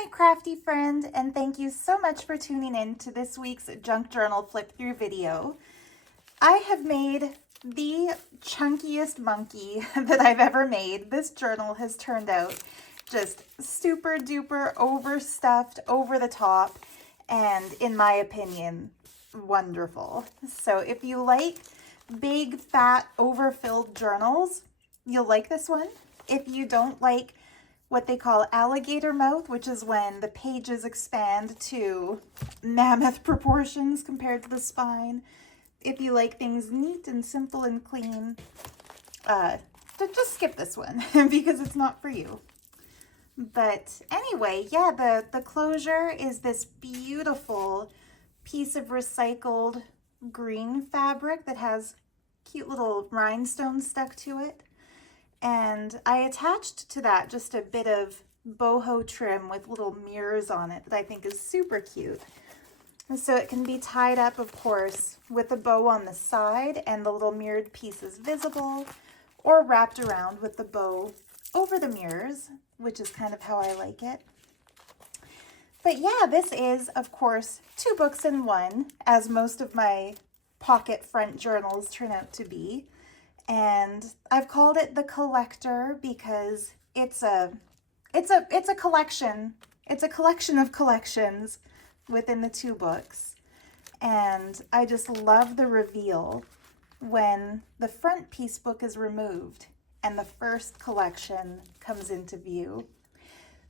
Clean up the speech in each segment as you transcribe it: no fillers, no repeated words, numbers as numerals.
my crafty friend, and thank you so much for tuning in to this week's junk journal flip through video. I have made the chunkiest monkey that I've ever made. This journal has turned out just super duper overstuffed, over the top, and in my opinion, wonderful. So if you like big, fat, overfilled journals, you'll like this one. If you don't like what they call alligator mouth, which is when the pages expand to mammoth proportions compared to the spine. If you like things neat and simple and clean, just skip this one because it's not for you. But anyway, yeah, the closure is this beautiful piece of recycled green fabric that has cute little rhinestones stuck to it. And I attached to that just a bit of boho trim with little mirrors on it that I think is super cute. And so it can be tied up, of course, with a bow on the side and the little mirrored pieces visible, or wrapped around with the bow over the mirrors, which is kind of how I like it. But yeah, this is, of course, 2 books in one, as most of my pocket front journals turn out to be. And I've called it the collector because it's a collection. It's a collection of collections within the 2 books. And I just love the reveal when the front piece book is removed and the first collection comes into view.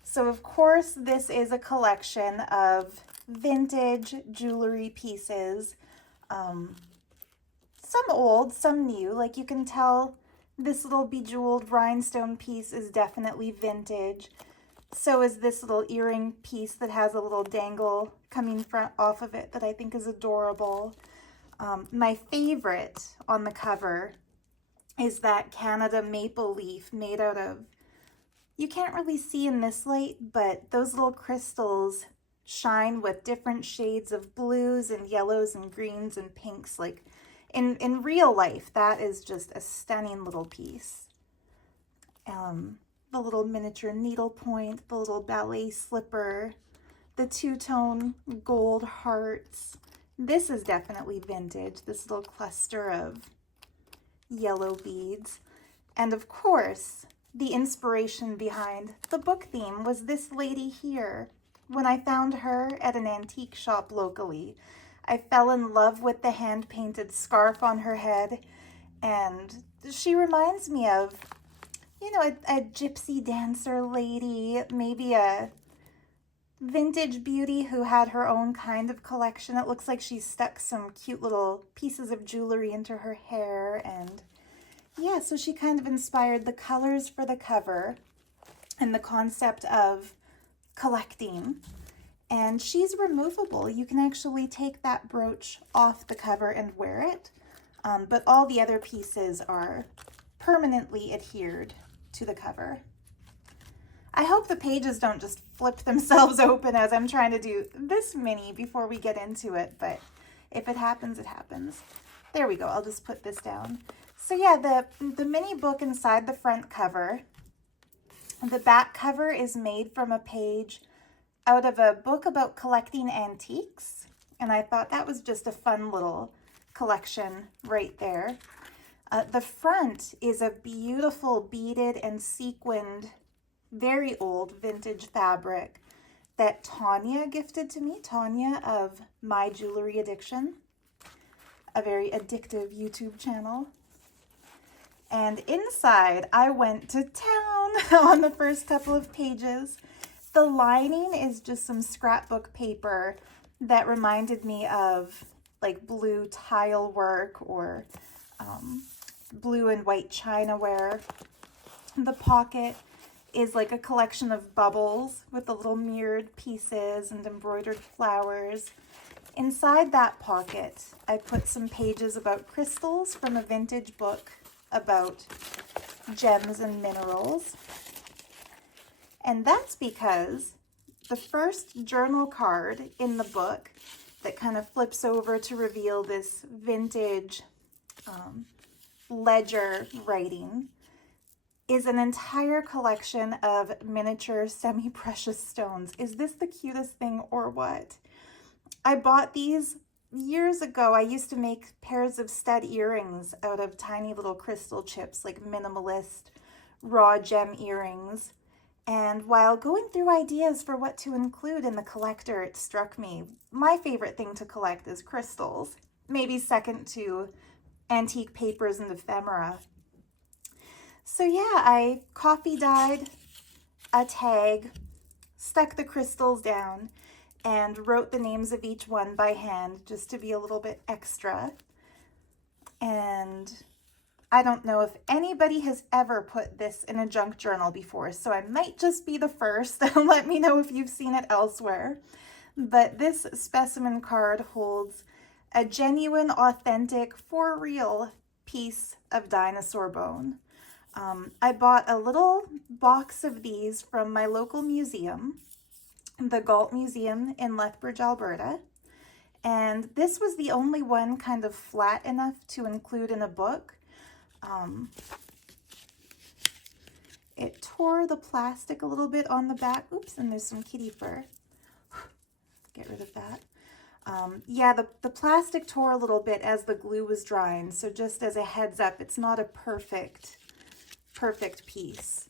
So of course, this is a collection of vintage jewelry pieces. Some old, some new. Like you can tell this little bejeweled rhinestone piece is definitely vintage. So is this little earring piece that has a little dangle coming off of it that I think is adorable. My favorite on the cover is that Canada maple leaf made out of, you can't really see in this light, but those little crystals shine with different shades of blues and yellows and greens and pinks. Like in real life, that is just a stunning little piece. The little miniature needle point, the little ballet slipper, the 2-tone gold hearts. This is definitely vintage, this little cluster of yellow beads. And of course, the inspiration behind the book theme was this lady here. When I found her at an antique shop locally, I fell in love with the hand-painted scarf on her head, and she reminds me of, you know, a gypsy dancer lady, maybe a vintage beauty who had her own kind of collection. It looks like she stuck some cute little pieces of jewelry into her hair, and yeah, so she kind of inspired the colors for the cover and the concept of collecting. And she's removable. You can actually take that brooch off the cover and wear it, but all the other pieces are permanently adhered to the cover. I hope the pages don't just flip themselves open as I'm trying to do this mini before we get into it, but if it happens, it happens. There we go, I'll just put this down. So yeah, the mini book inside the front cover. The back cover is made from a page out of a book about collecting antiques, and I thought that was just a fun little collection right there. The front is a beautiful beaded and sequined, very old vintage fabric that Tanya gifted to me, Tanya of My Jewelry Addiction, a very addictive YouTube channel. And inside, I went to town on the first couple of pages. The lining is just some scrapbook paper that reminded me of like blue tile work or blue and white chinaware. The pocket is like a collection of bubbles with the little mirrored pieces and embroidered flowers. Inside that pocket, I put some pages about crystals from a vintage book about gems and minerals. And that's because the first journal card in the book that kind of flips over to reveal this vintage ledger writing is an entire collection of miniature semi-precious stones. Is this the cutest thing or what? I bought these years ago. I used to make pairs of stud earrings out of tiny little crystal chips, like Maximalist raw gem earrings. And while going through ideas for what to include in the collector, it struck me, my favorite thing to collect is crystals, maybe second to antique papers and ephemera. So yeah, I coffee dyed a tag, stuck the crystals down, and wrote the names of each one by hand just to be a little bit extra. And I don't know if anybody has ever put this in a junk journal before, so I might just be the first. Let me know if you've seen it elsewhere. But this specimen card holds a genuine, authentic, for real piece of dinosaur bone. I bought a little box of these from my local museum, the Galt Museum in Lethbridge, Alberta. And this was the only one kind of flat enough to include in a book. It tore the plastic a little bit on the back. Oops, and there's some kitty fur. Get rid of that. Yeah, the plastic tore a little bit as the glue was drying. So just as a heads up, it's not a perfect piece.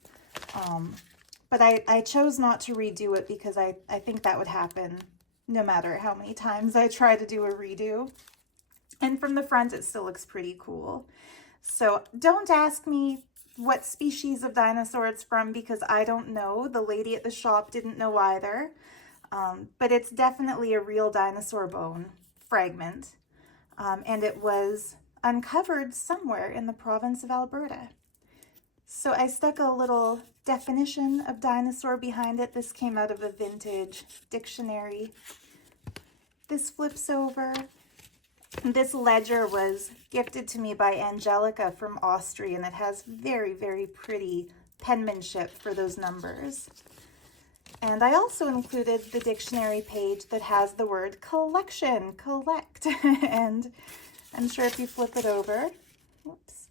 But I chose not to redo it because I think that would happen no matter how many times I try to do a redo. And from the front, it still looks pretty cool. So don't ask me what species of dinosaur it's from because I don't know. The lady at the shop didn't know either. But it's definitely a real dinosaur bone fragment. And it was uncovered somewhere in the province of Alberta. So I stuck a little definition of dinosaur behind it. This came out of a vintage dictionary. This flips over. This ledger was gifted to me by Angelica from Austria, and it has very, very pretty penmanship for those numbers. And I also included the dictionary page that has the word collection, collect. And I'm sure if you flip it over, oops.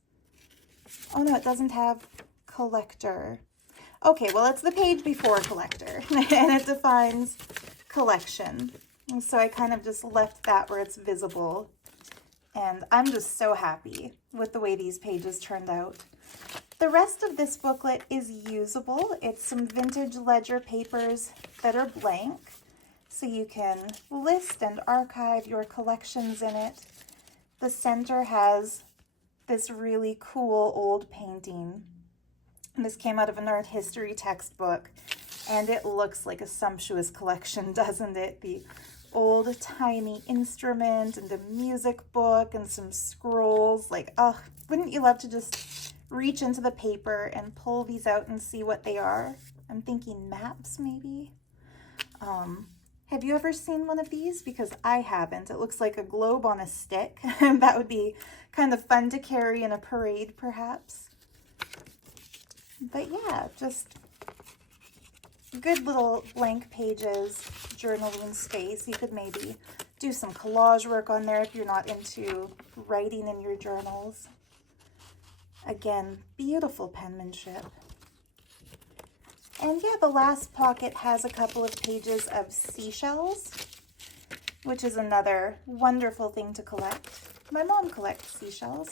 Oh no, it doesn't have collector. Okay, well, it's the page before collector, and it defines collection. And so I kind of just left that where it's visible. And I'm just so happy with the way these pages turned out. The rest of this booklet is usable. It's some vintage ledger papers that are blank, so you can list and archive your collections in it. The center has this really cool old painting. This came out of an art history textbook, and it looks like a sumptuous collection, doesn't it? The old tiny instrument and a music book and some scrolls. Like, oh, wouldn't you love to just reach into the paper and pull these out and see what they are? I'm thinking maps, maybe. Have you ever seen one of these? Because I haven't. It looks like a globe on a stick. That would be kind of fun to carry in a parade, perhaps. But yeah, just good little blank pages, journaling space. You could maybe do some collage work on there if you're not into writing in your journals. Again, beautiful penmanship. And yeah, the last pocket has a couple of pages of seashells, which is another wonderful thing to collect. My mom collects seashells.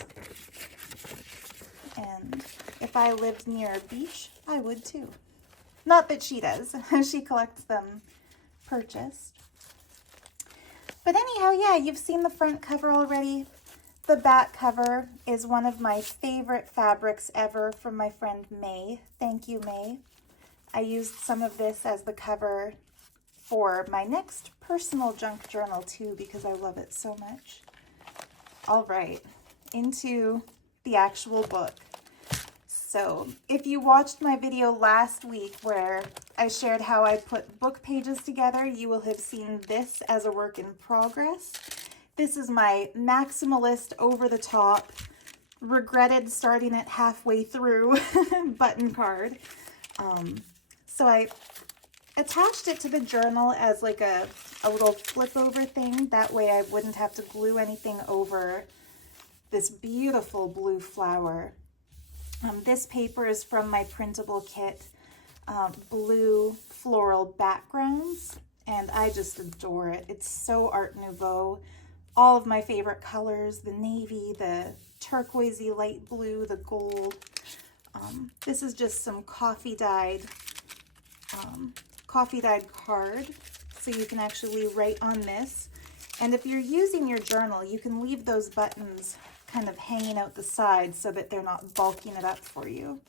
And if I lived near a beach, I would too. Not that she does. She collects them purchased. But anyhow, yeah, you've seen the front cover already. The back cover is one of my favorite fabrics ever from my friend May. Thank you, May. I used some of this as the cover for my next personal junk journal too because I love it so much. All right, into the actual book. So if you watched my video last week where I shared how I put book pages together, you will have seen this as a work in progress. This is my Maximalist over the top, regretted starting it halfway through button card. So I attached it to the journal as like a little flip over thing. That way I wouldn't have to glue anything over this beautiful blue flower. This paper is from my printable kit, blue floral backgrounds, and I just adore it. It's so Art Nouveau. All of my favorite colors, the navy, the turquoisey light blue, the gold. This is just some coffee dyed card, so you can actually write on this. And if you're using your journal, you can leave those buttons kind of hanging out the sides so that they're not bulking it up for you.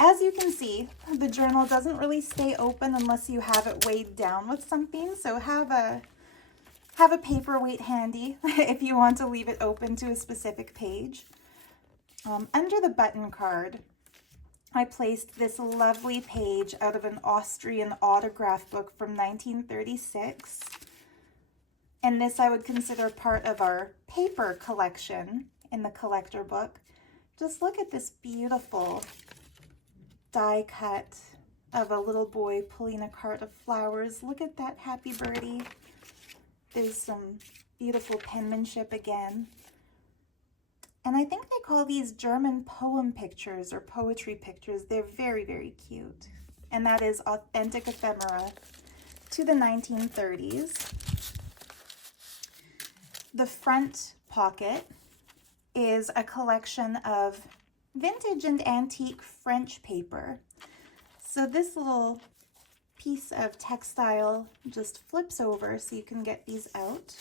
As you can see, the journal doesn't really stay open unless you have it weighed down with something, so have a paperweight handy if you want to leave it open to a specific page. Under the button card, I placed this lovely page out of an Austrian autograph book from 1936. And this I would consider part of our paper collection in the collector book. Just look at this beautiful die cut of a little boy pulling a cart of flowers. Look at that happy birdie. There's some beautiful penmanship again. And I think they call these German poem pictures or poetry pictures. They're very, very cute. And that is authentic ephemera to the 1930s. The front pocket is a collection of vintage and antique French paper. So this little piece of textile just flips over so you can get these out.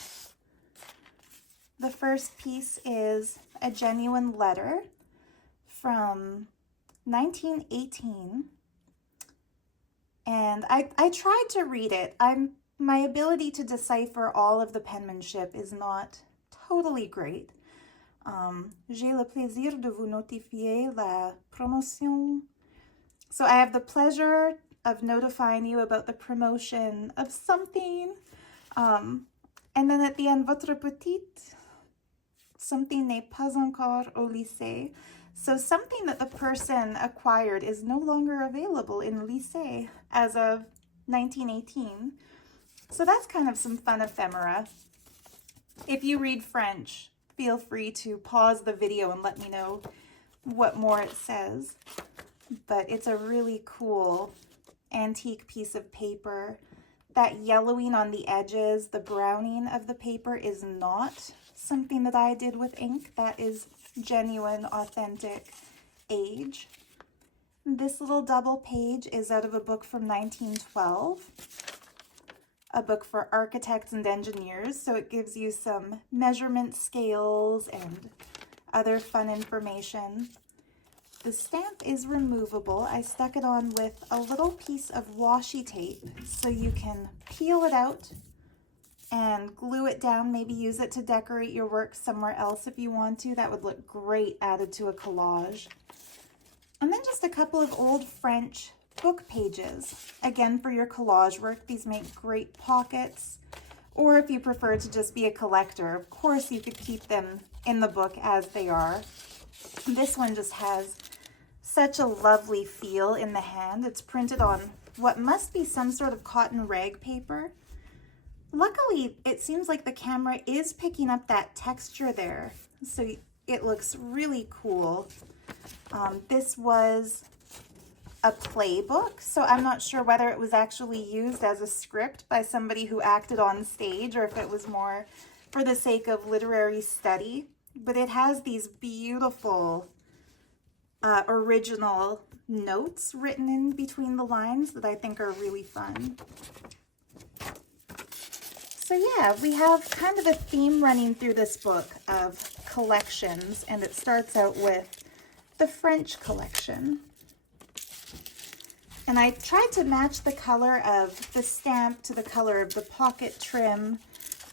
The first piece is a genuine letter from 1918. And I tried to read it. My ability to decipher all of the penmanship is not totally great. J'ai le plaisir de vous notifier la promotion. So I have the pleasure of notifying you about the promotion of something. And then at the end, votre petite, something n'est pas encore au lycée. So something that the person acquired is no longer available in lycée as of 1918. So that's kind of some fun ephemera. If you read French, feel free to pause the video and let me know what more it says. But it's a really cool antique piece of paper. That yellowing on the edges, the browning of the paper is not something that I did with ink. That is genuine, authentic age. This little double page is out of a book from 1912. A book for architects and engineers, so it gives you some measurement scales and other fun information. The stamp is removable. I stuck it on with a little piece of washi tape so you can peel it out and glue it down, maybe use it to decorate your work somewhere else if you want to. That would look great added to a collage. And then just a couple of old French book pages. Again, for your collage work, these make great pockets. Or if you prefer to just be a collector, of course you could keep them in the book as they are. This one just has such a lovely feel in the hand. It's printed on what must be some sort of cotton rag paper. Luckily, it seems like the camera is picking up that texture there, so it looks really cool. This was a playbook, so I'm not sure whether it was actually used as a script by somebody who acted on stage or if it was more for the sake of literary study. But it has these beautiful original notes written in between the lines that I think are really fun. So yeah, we have kind of a theme running through this book of collections, and it starts out with the French collection. And I tried to match the color of the stamp to the color of the pocket trim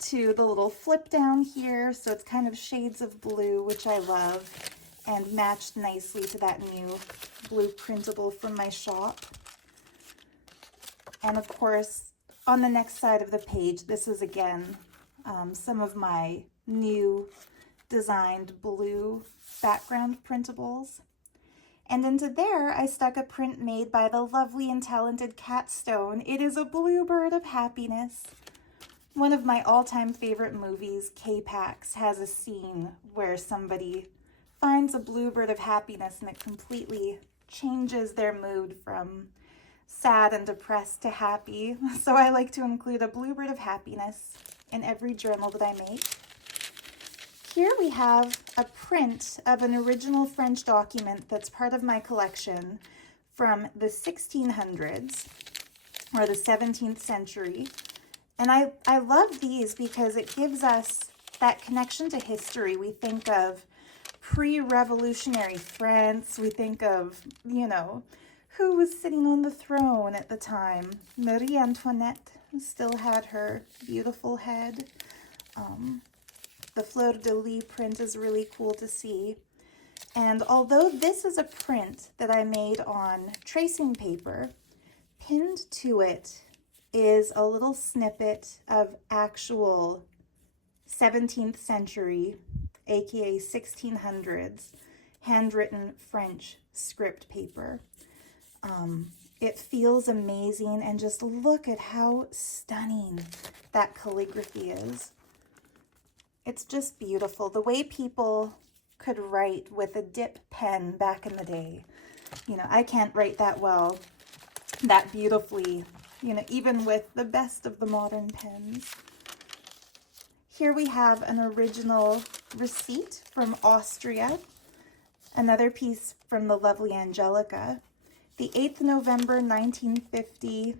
to the little flip down here, so it's kind of shades of blue, which I love, and matched nicely to that new blue printable from my shop. And of course, on the next side of the page, this is again some of my new designed blue background printables. And into there, I stuck a print made by the lovely and talented Cat Stone. It is a bluebird of happiness. One of my all-time favorite movies, K-Pax, has a scene where somebody finds a bluebird of happiness and it completely changes their mood from sad and depressed to happy. So I like to include a bluebird of happiness in every journal that I make. Here we have a print of an original French document that's part of my collection from the 1600s or the 17th century. And I love these because it gives us that connection to history. We think of pre-revolutionary France. We think of, you know, who was sitting on the throne at the time. Marie Antoinette still had her beautiful head. The fleur-de-lis print is really cool to see. And although this is a print that I made on tracing paper, pinned to it is a little snippet of actual 17th century, aka 1600s, handwritten French script paper. It feels amazing, and just look at how stunning that calligraphy is. It's just beautiful. The way people could write with a dip pen back in the day. You know, I can't write that well, that beautifully, you know, even with the best of the modern pens. Here we have an original receipt from Austria, another piece from the lovely Angelica, the 8th November 1950,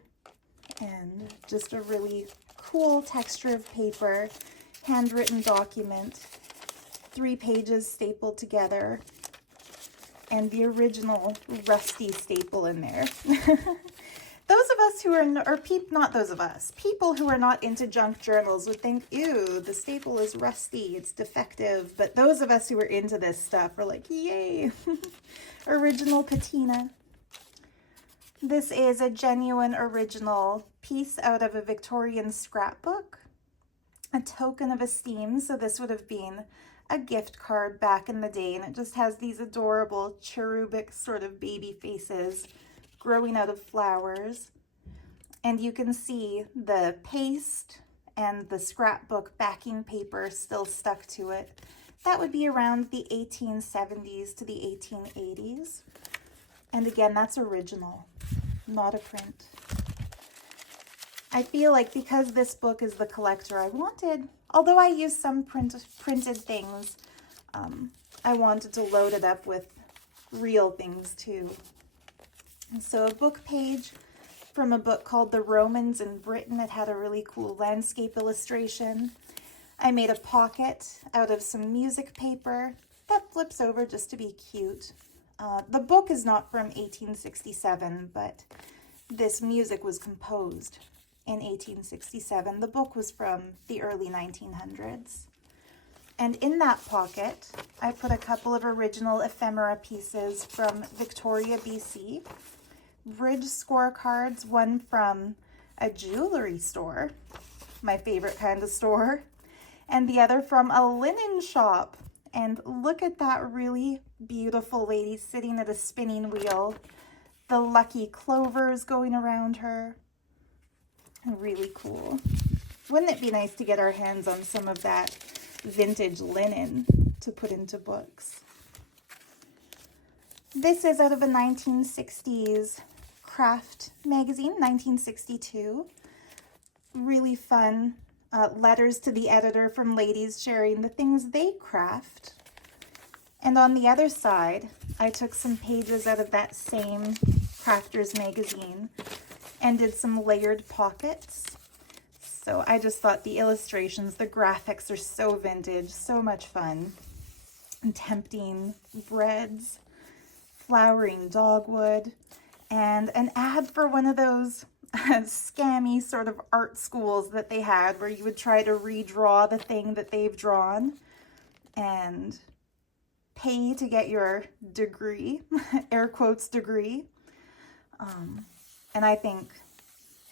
and just a really cool texture of paper, handwritten document, 3 pages stapled together, and the original rusty staple in there. Those of us who are, not those of us, people who are not into junk journals would think, ew, the staple is rusty, it's defective. But those of us who are into this stuff are like, yay, original patina. This is a genuine original piece out of a Victorian scrapbook, a token of esteem. So this would have been a gift card back in the day, and it just has these adorable cherubic sort of baby faces growing out of flowers. And you can see the paste and the scrapbook backing paper still stuck to it. That would be around the 1870s to the 1880s. And again, that's original, not a print. I feel like because this book is the collector I wanted, although I use some printed things, I wanted to load it up with real things too. And so a book page from a book called The Romans in Britain. It had a really cool landscape illustration. I made a pocket out of some music paper that flips over just to be cute. The book is not from 1867, but this music was composed in 1867. The book was from the early 1900s. And in that pocket, I put a couple of original ephemera pieces from Victoria, BC. Bridge scorecards, one from a jewelry store, my favorite kind of store, and the other from a linen shop. And look at that really beautiful lady sitting at a spinning wheel. The lucky clovers going around her. Really cool. Wouldn't it be nice to get our hands on some of that vintage linen to put into books? This is out of a 1960s craft magazine, 1962. Really fun letters to the editor from ladies sharing the things they craft. And on the other side, I took some pages out of that same Crafters magazine and did some layered pockets. So I just thought the illustrations, the graphics are so vintage, so much fun. And tempting breads, flowering dogwood, and an ad for one of those scammy sort of art schools that they had where you would try to redraw the thing that they've drawn and pay to get your degree, air quotes degree. And I think,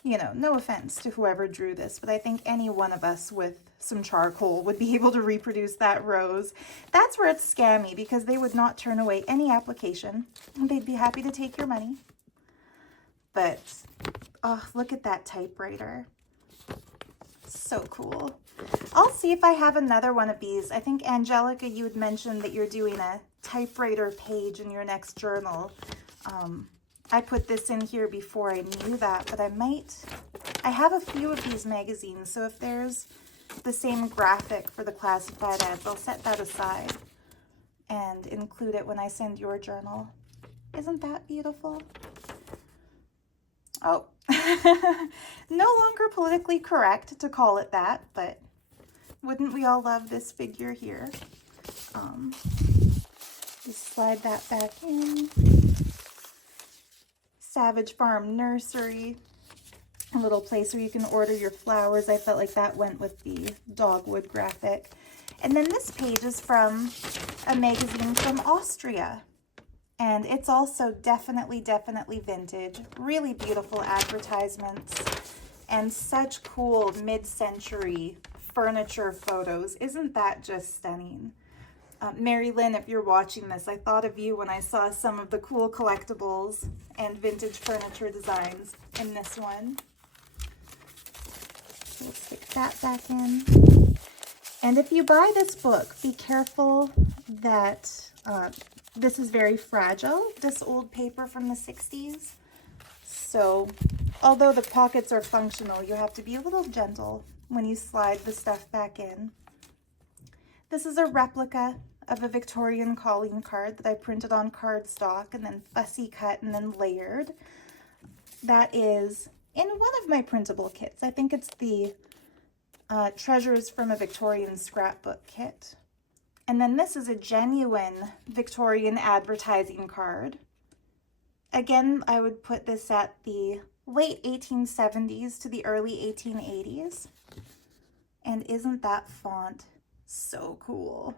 you know, no offense to whoever drew this, but I think any one of us with some charcoal would be able to reproduce that rose. That's where it's scammy, because they would not turn away any application. They'd be happy to take your money. But, oh, look at that typewriter. So cool. I'll see if I have another one of these. I think, Angelica, you had mentioned that you're doing a typewriter page in your next journal. I put this in here before I knew that, but I have a few of these magazines, so if there's the same graphic for the classified ads, I'll set that aside and include it when I send your journal. Isn't that beautiful? Oh, no longer politically correct to call it that, but wouldn't we all love this figure here? Just slide that back in. Savage Farm Nursery, a little place where you can order your flowers. I felt like that went with the dogwood graphic. And then this page is from a magazine from Austria. And it's also definitely vintage. Really beautiful advertisements and such cool mid-century furniture photos. Isn't that just stunning? Mary Lynn, if you're watching this, I thought of you when I saw some of the cool collectibles and vintage furniture designs in this one. So we'll stick that back in. And if you buy this book, be careful that this is very fragile, this old paper from the 60s. So although the pockets are functional, you have to be a little gentle when you slide the stuff back in. This is a replica of a Victorian calling card that I printed on cardstock and then fussy cut and then layered. That is in one of my printable kits. I think it's the Treasures from a Victorian Scrapbook kit. And then this is a genuine Victorian advertising card. Again, I would put this at the late 1870s to the early 1880s. And isn't that font so cool?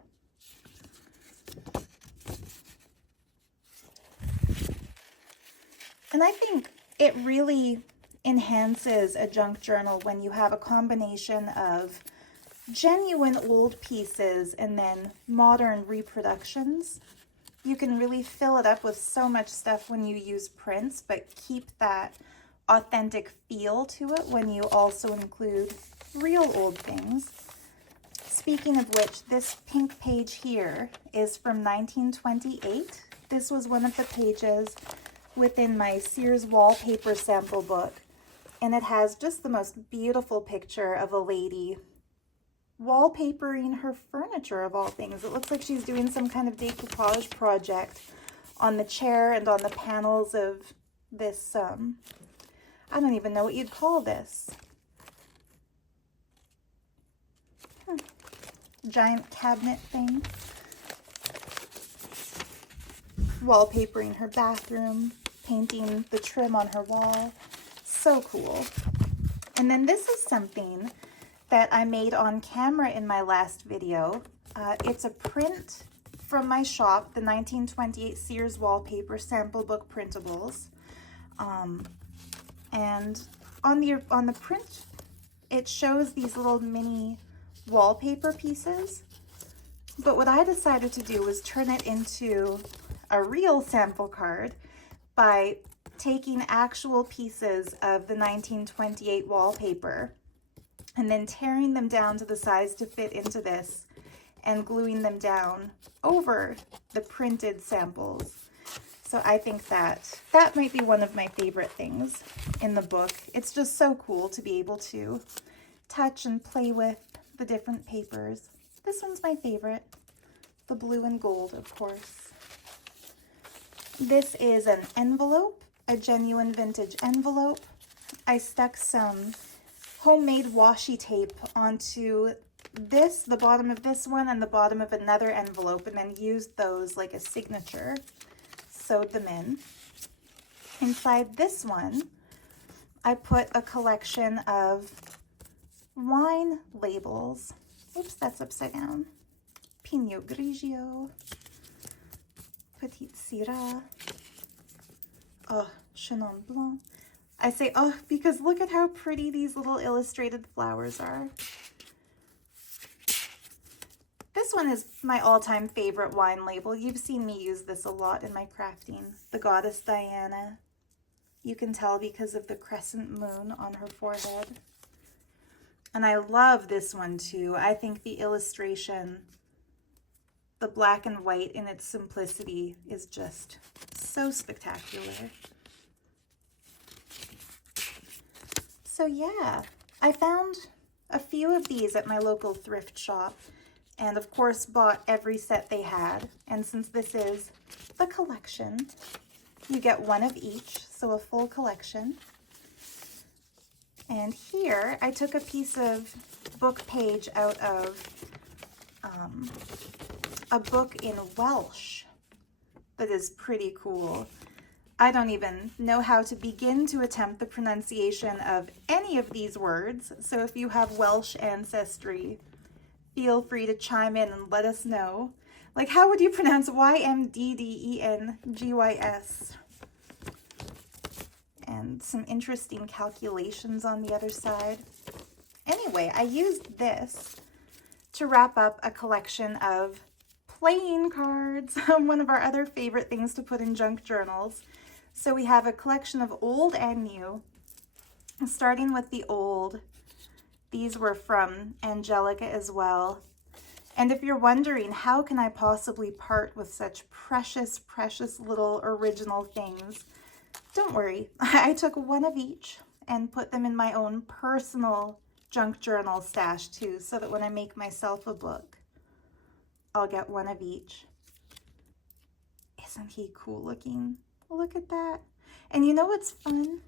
And I think it really enhances a junk journal when you have a combination of genuine old pieces and then modern reproductions. You can really fill it up with so much stuff when you use prints, but keep that authentic feel to it when you also include real old things. Speaking of which, this pink page here is from 1928. This was one of the pages within my Sears Wallpaper sample book, and it has just the most beautiful picture of a lady wallpapering her furniture, of all things. It looks like she's doing some kind of decoupage project on the chair and on the panels of this, I don't even know what you'd call this. Giant cabinet thing. Wallpapering her bathroom, painting the trim on her wall. So cool. And then this is something that I made on camera in my last video. It's a print from my shop, the 1928 Sears Wallpaper sample book printables. And on the print, it shows these little mini wallpaper pieces. But what I decided to do was turn it into a real sample card by taking actual pieces of the 1928 wallpaper and then tearing them down to the size to fit into this and gluing them down over the printed samples. So I think that might be one of my favorite things in the book. It's just so cool to be able to touch and play with the different papers. This one's my favorite, the blue and gold, of course. This is an envelope, a genuine vintage envelope. I stuck some homemade washi tape onto this, the bottom of this one, and the bottom of another envelope, and then used those like a signature. Sewed them in. Inside this one, I put a collection of wine labels. Oops, that's upside down. Pinot Grigio, Petite Syrah, Chenin Blanc. I say because look at how pretty these little illustrated flowers are. This one is my all-time favorite wine label. You've seen me use this a lot in my crafting. The Goddess Diana. You can tell because of the crescent moon on her forehead. And I love this one too. I think the illustration, the black and white in its simplicity, is just so spectacular. So yeah, I found a few of these at my local thrift shop, and of course bought every set they had. And since this is the collection, you get one of each, so a full collection. And here I took a piece of book page out of a book in Welsh that is pretty cool. I don't even know how to begin to attempt the pronunciation of any of these words, so if you have Welsh ancestry, feel free to chime in and let us know. Like, how would you pronounce Ymddengys? And some interesting calculations on the other side. Anyway, I used this to wrap up a collection of playing cards, one of our other favorite things to put in junk journals. So we have a collection of old and new, starting with the old. These were from Angelica as well. And if you're wondering, how can I possibly part with such precious, precious little original things? Don't worry, I took one of each and put them in my own personal junk journal stash too, so that when I make myself a book, I'll get one of each. Isn't he cool looking? Look at that. And you know what's fun?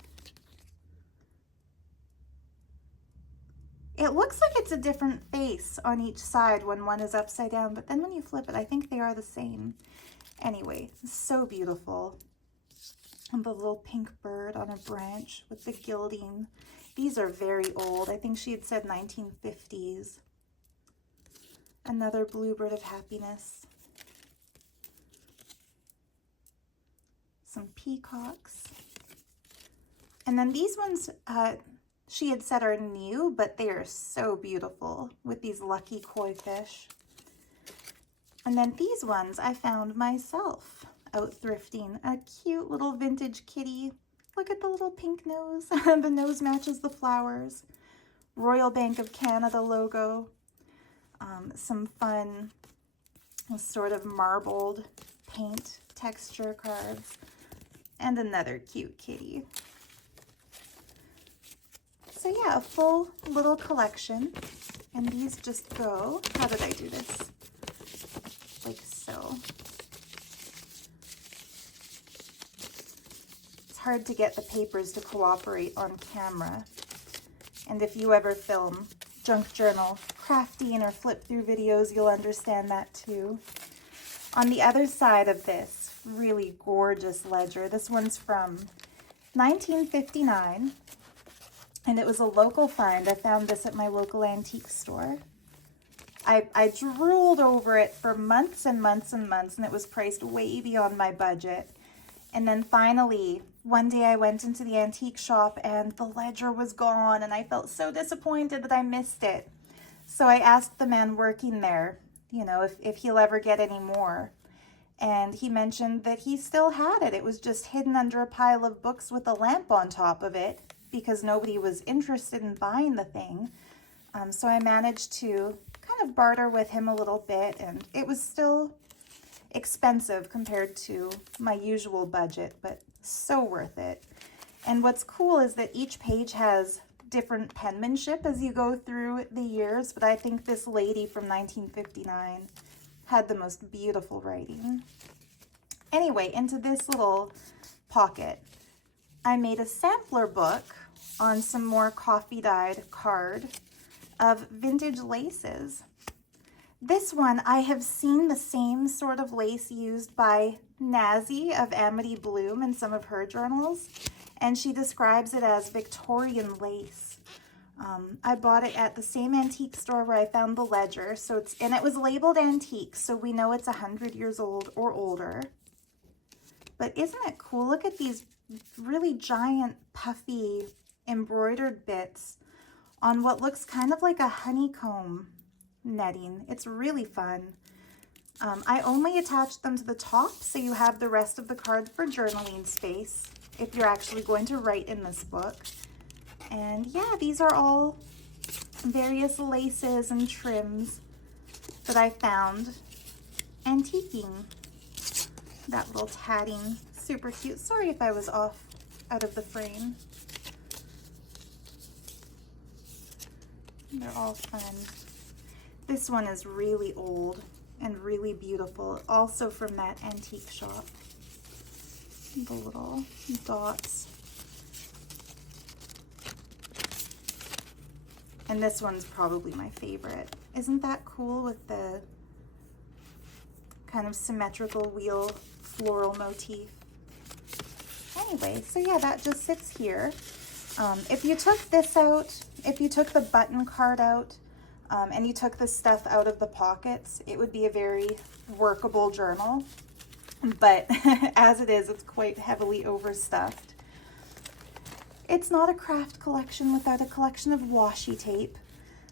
It looks like it's a different face on each side when one is upside down, but then when you flip it, I think they are the same. Anyway, so beautiful. And the little pink bird on a branch with the gilding. These are very old. I think she had said 1950s. Another bluebird of happiness. Some peacocks. And then these ones, she had said are new, but they are so beautiful with these lucky koi fish. And then these ones I found myself out thrifting. A cute little vintage kitty. Look at the little pink nose. The nose matches the flowers. Royal Bank of Canada logo. Some fun sort of marbled paint texture cards. And another cute kitty. So yeah, a full little collection. And these just go, how did I do this? Like so. It's hard to get the papers to cooperate on camera. And if you ever film junk journal crafting or flip through videos, you'll understand that too. On the other side of this really gorgeous ledger, this one's from 1959, and it was a local find. I found this at my local antique store. I drooled over it for months and months and months, and it was priced way beyond my budget. And then finally, one day I went into the antique shop and the ledger was gone, and I felt so disappointed that I missed it. So I asked the man working there, you know, if he'll ever get any more. And he mentioned that he still had it. It was just hidden under a pile of books with a lamp on top of it because nobody was interested in buying the thing. So I managed to kind of barter with him a little bit, and it was still expensive compared to my usual budget, but so worth it. And what's cool is that each page has different penmanship as you go through the years, but I think this lady from 1959 had the most beautiful writing. Anyway, into this little pocket, I made a sampler book on some more coffee-dyed card of vintage laces. This one, I have seen the same sort of lace used by Nazi of Amity Bloom in some of her journals, and she describes it as Victorian lace. I bought it at the same antique store where I found the ledger, and it was labeled antique, so we know it's 100 years old or older. But isn't it cool? Look at these really giant, puffy, embroidered bits on what looks kind of like a honeycomb netting. It's really fun. I only attached them to the top, so you have the rest of the cards for journaling space if you're actually going to write in this book. And yeah, these are all various laces and trims that I found antiquing. That little tatting, super cute. Sorry if I was off out of the frame. They're all fun. This one is really old and really beautiful, also from that antique shop. The little dots. And this one's probably my favorite. Isn't that cool with the kind of symmetrical wheel floral motif? Anyway, so yeah, that just sits here. If you took this out, if you took the button card out, and you took the stuff out of the pockets, it would be a very workable journal. But as it is, it's quite heavily overstuffed. It's not a craft collection without a collection of washi tape.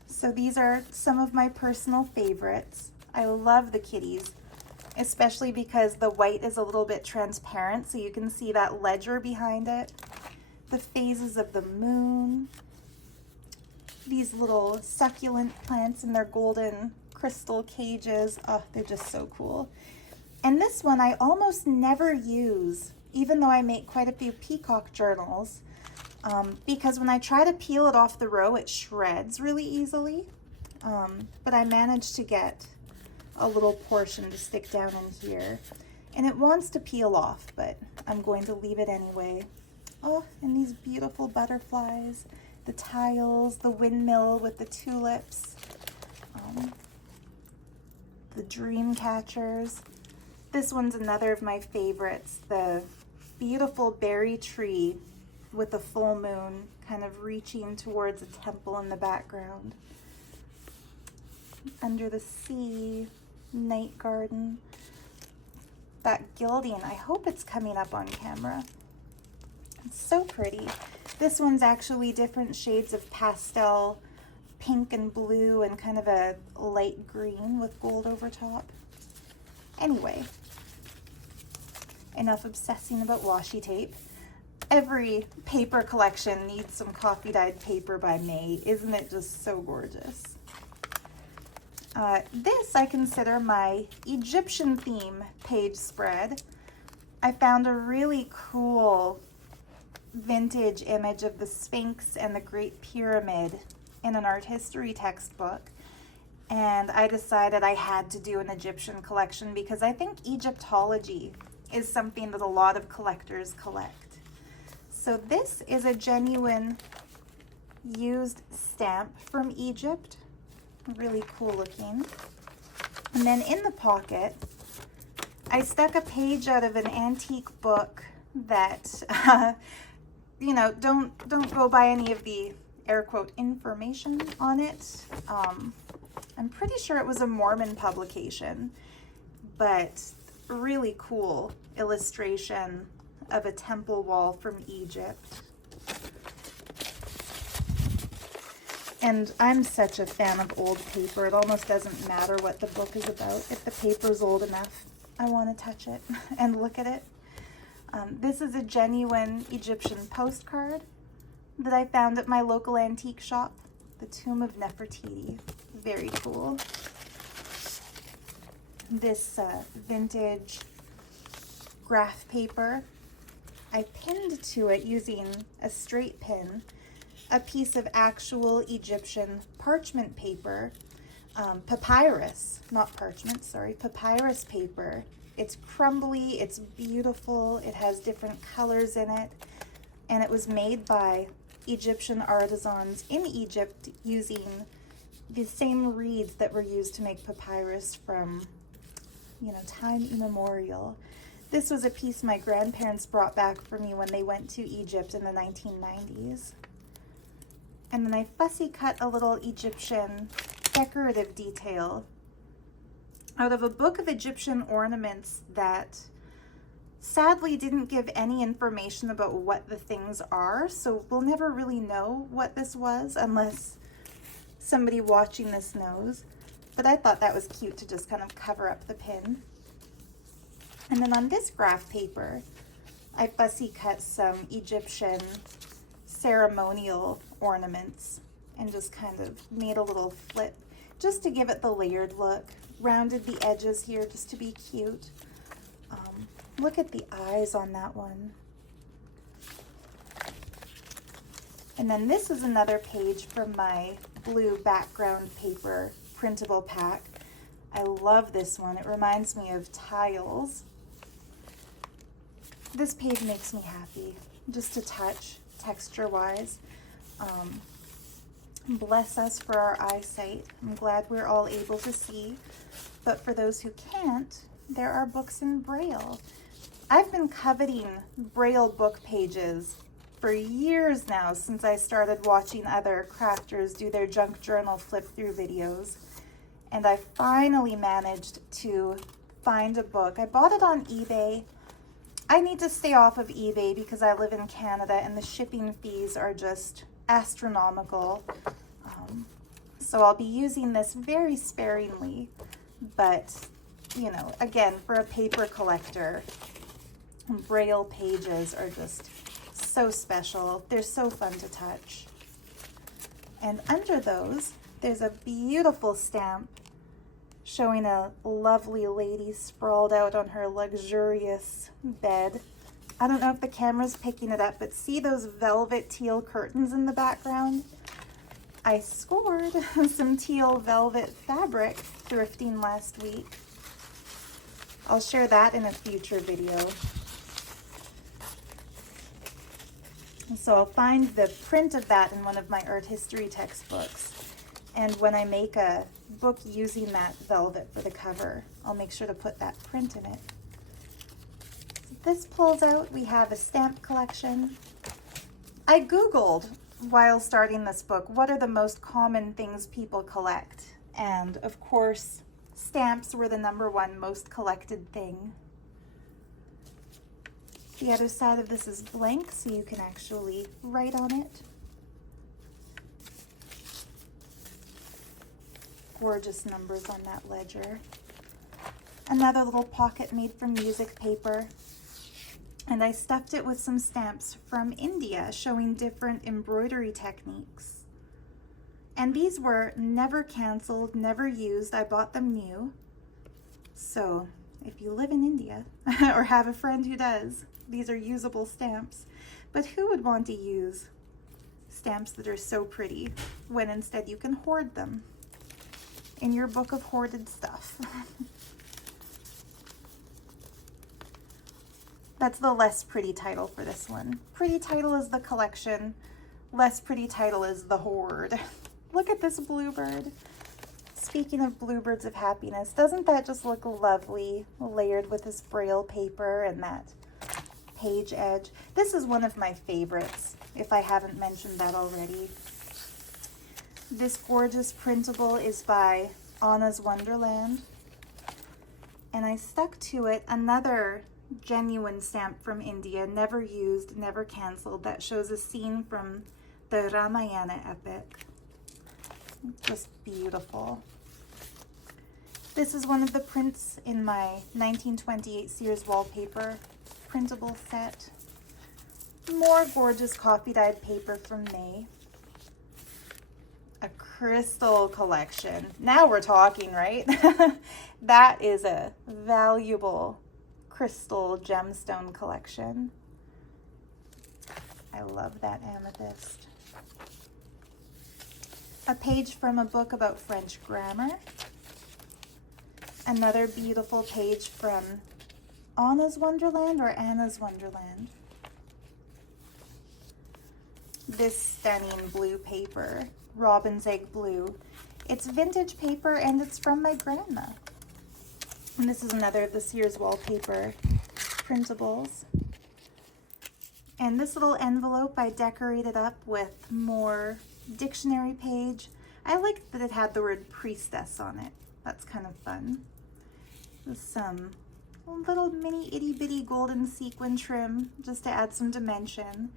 So these are some of my personal favorites. I love the kitties, especially because the white is a little bit transparent, so you can see that ledger behind it. The phases of the moon. These little succulent plants in their golden crystal cages. Oh, they're just so cool. And this one I almost never use, even though I make quite a few peacock journals, because when I try to peel it off the row, it shreds really easily. But I managed to get a little portion to stick down in here. And it wants to peel off, but I'm going to leave it anyway. Oh, and these beautiful butterflies. The tiles, the windmill with the tulips, the dream catchers. This one's another of my favorites, the beautiful berry tree with the full moon kind of reaching towards a temple in the background. Under the sea, night garden. That gilding, I hope it's coming up on camera. It's so pretty. This one's actually different shades of pastel, pink and blue, and kind of a light green with gold over top. Anyway, enough obsessing about washi tape. Every paper collection needs some coffee-dyed paper by May. Isn't it just so gorgeous? This I consider my Egyptian theme page spread. I found a really cool vintage image of the Sphinx and the Great Pyramid in an art history textbook, and I decided I had to do an Egyptian collection because I think Egyptology is something that a lot of collectors collect. So this is a genuine used stamp from Egypt, really cool looking. And then in the pocket I stuck a page out of an antique book that you know, don't go by any of the air quote information on it. I'm pretty sure it was a Mormon publication, but really cool illustration of a temple wall from Egypt. And I'm such a fan of old paper. It almost doesn't matter what the book is about. If the paper's old enough, I want to touch it and look at it. This is a genuine Egyptian postcard that I found at my local antique shop, the Tomb of Nefertiti. Very cool. This vintage graph paper, I pinned to it using a straight pin a piece of actual Egyptian parchment paper, papyrus, not parchment, sorry, papyrus paper. It's crumbly, it's beautiful, it has different colors in it, and it was made by Egyptian artisans in Egypt using the same reeds that were used to make papyrus from, you know, time immemorial. This was a piece my grandparents brought back for me when they went to Egypt in the 1990s. And then I fussy cut a little Egyptian decorative detail out of a book of Egyptian ornaments that sadly didn't give any information about what the things are, so we'll never really know what this was unless somebody watching this knows. But I thought that was cute to just kind of cover up the pin. And then on this graph paper, I fussy cut some Egyptian ceremonial ornaments and just kind of made a little flip just to give it the layered look. Rounded the edges here just to be cute. Look at the eyes on that one. And then this is another page from my blue background paper printable pack. I love this one. It reminds me of tiles. This page makes me happy, just a touch, texture-wise. Bless us for our eyesight. I'm glad we're all able to see. But for those who can't, there are books in Braille. I've been coveting Braille book pages for years now, since I started watching other crafters do their junk journal flip-through videos. And I finally managed to find a book. I bought it on eBay. I need to stay off of eBay because I live in Canada and the shipping fees are just astronomical. So I'll be using this very sparingly, but you know, again, for a paper collector, Braille pages are just so special. They're so fun to touch. And under those, there's a beautiful stamp showing a lovely lady sprawled out on her luxurious bed. I don't know if the camera's picking it up, but see those velvet teal curtains in the background? I scored some teal velvet fabric thrifting last week. I'll share that in a future video. So I'll find the print of that in one of my art history textbooks. And when I make a book using that velvet for the cover, I'll make sure to put that print in it. So this pulls out, we have a stamp collection. I Googled while starting this book, what are the most common things people collect? And of course, stamps were the #1 most collected thing. The other side of this is blank, so you can actually write on it. Gorgeous numbers on that ledger. Another little pocket made from music paper. And I stuffed it with some stamps from India showing different embroidery techniques. And these were never canceled, never used. I bought them new. So if you live in India or have a friend who does, these are usable stamps. But who would want to use stamps that are so pretty when instead you can hoard them in your book of hoarded stuff? That's the less pretty title for this one. Pretty title is the collection. Less pretty title is the hoard. Look at this bluebird. Speaking of bluebirds of happiness, doesn't that just look lovely, layered with this Braille paper and that page edge? This is one of my favorites, if I haven't mentioned that already. This gorgeous printable is by Anna's Wonderland. And I stuck to it another genuine stamp from India, never used, never canceled, that shows a scene from the Ramayana epic. Just beautiful. This is one of the prints in my 1928 Sears Wallpaper printable set. More gorgeous coffee-dyed paper from May. A crystal collection. Now we're talking, right? That is a valuable crystal gemstone collection. I love that amethyst. A page from a book about French grammar. Another beautiful page from Anna's Wonderland or Anna's Wonderland. This stunning blue paper, robin's egg blue. It's vintage paper and it's from my grandma. And this is another of the Sears Wallpaper printables. And this little envelope I decorated up with more dictionary page. I liked that it had the word priestess on it. That's kind of fun. With some little mini itty bitty golden sequin trim just to add some dimension.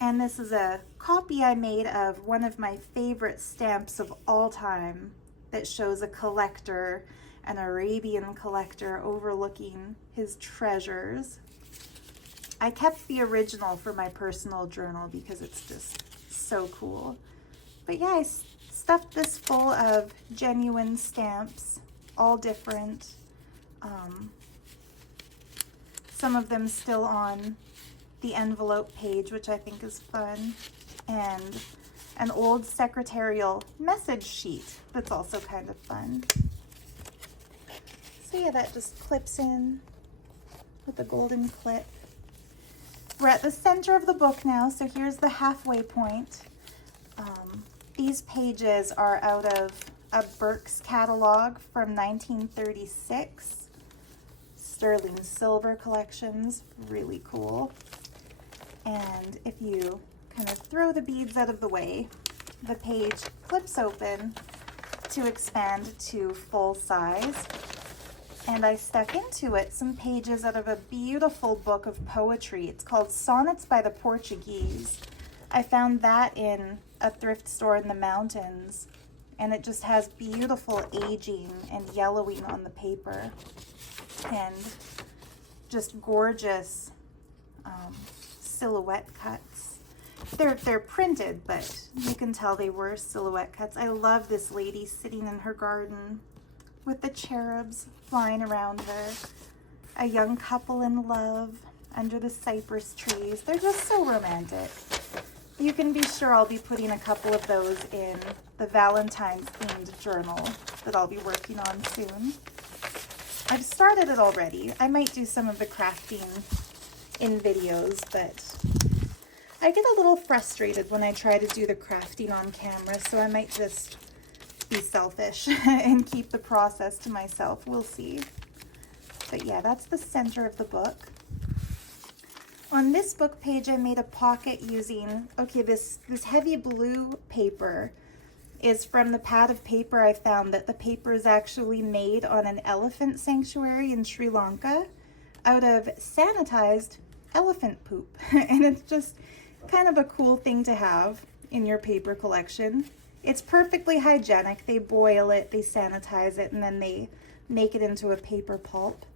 And this is a copy I made of one of my favorite stamps of all time that shows a collector, an Arabian collector, overlooking his treasures. I kept the original for my personal journal because it's just so cool. But yeah, I stuffed this full of genuine stamps, all different. Some of them still on the envelope page, which I think is fun, and an old secretarial message sheet that's also kind of fun. So yeah, that just clips in with a golden clip. We're at the center of the book now, so here's the halfway point. These pages are out of a Burke's catalog from 1936. Sterling silver collections, really cool. And if you kind of throw the beads out of the way, the page flips open to expand to full size. And I stuck into it some pages out of a beautiful book of poetry. It's called Sonnets by the Portuguese. I found that in a thrift store in the mountains, and it just has beautiful aging and yellowing on the paper, and just gorgeous silhouette cuts. They're printed, but you can tell they were silhouette cuts. I love this lady sitting in her garden with the cherubs flying around her. A young couple in love under the cypress trees. They're just so romantic. You can be sure I'll be putting a couple of those in the Valentine's themed journal that I'll be working on soon. I've started it already. I might do some of the crafting in videos, but I get a little frustrated when I try to do the crafting on camera, so I might just be selfish and keep the process to myself. We'll see. But yeah, that's the center of the book. On this book page, I made a pocket using, okay, this heavy blue paper is from the pad of paper I found that the paper is actually made on an elephant sanctuary in Sri Lanka out of sanitized elephant poop. And it's just kind of a cool thing to have in your paper collection. It's perfectly hygienic. They boil it, they sanitize it, and then they make it into a paper pulp.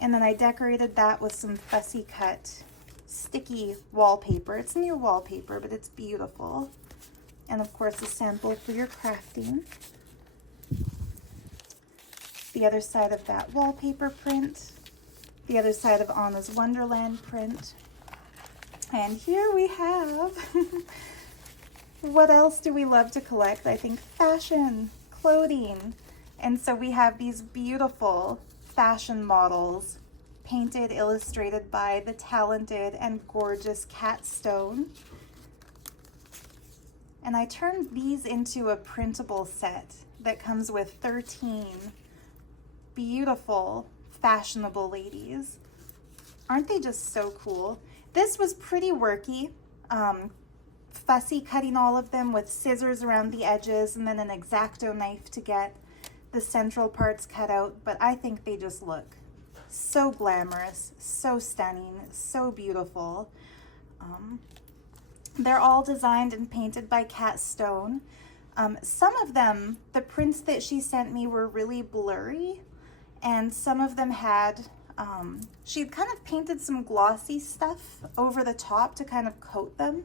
And then I decorated that with some fussy cut sticky wallpaper. It's new wallpaper, but it's beautiful. And of course, a sample for your crafting. The other side of that wallpaper print. The other side of Anna's Wonderland print. And here we have, what else do we love to collect? I think fashion, clothing. And so we have these beautiful fashion models, painted, illustrated by the talented and gorgeous Kat Stone. And I turned these into a printable set that comes with 13 beautiful, fashionable ladies. Aren't they just so cool? This was pretty worky, fussy cutting all of them with scissors around the edges and then an X-Acto knife to get the central parts cut out, but I think they just look so glamorous, so stunning, so beautiful. They're all designed and painted by Kat Stone. Some of them, the prints that she sent me were really blurry, and some of them had, she'd kind of painted some glossy stuff over the top to kind of coat them.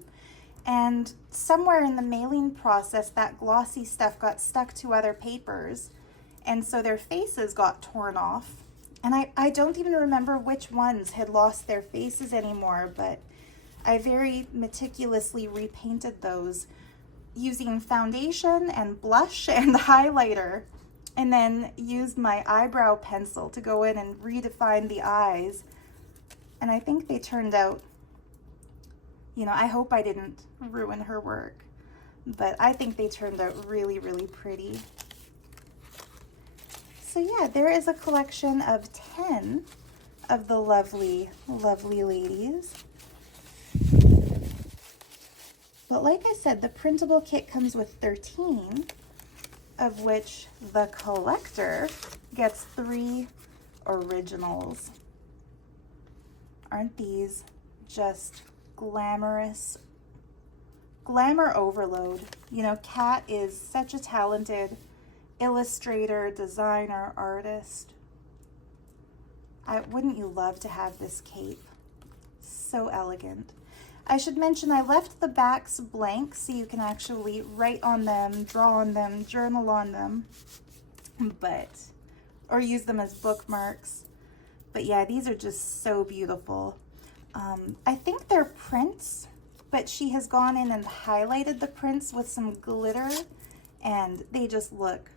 And somewhere in the mailing process, that glossy stuff got stuck to other papers, and so their faces got torn off. And I don't even remember which ones had lost their faces anymore, but I very meticulously repainted those using foundation and blush and highlighter, and then used my eyebrow pencil to go in and redefine the eyes. And I think they turned out, you know, I hope I didn't ruin her work, but I think they turned out really, really pretty. So yeah, there is a collection of 10 of the lovely, lovely ladies. But like I said, the printable kit comes with 13, of which the collector gets 3 originals. Aren't these just glamorous? Glamour overload. You know, Kat is such a talented illustrator, designer, artist. Wouldn't you love to have this cape? So elegant. I should mention I left the backs blank so you can actually write on them, draw on them, journal on them, or use them as bookmarks. But yeah, these are just so beautiful. I think they're prints, but she has gone in and highlighted the prints with some glitter, and they just look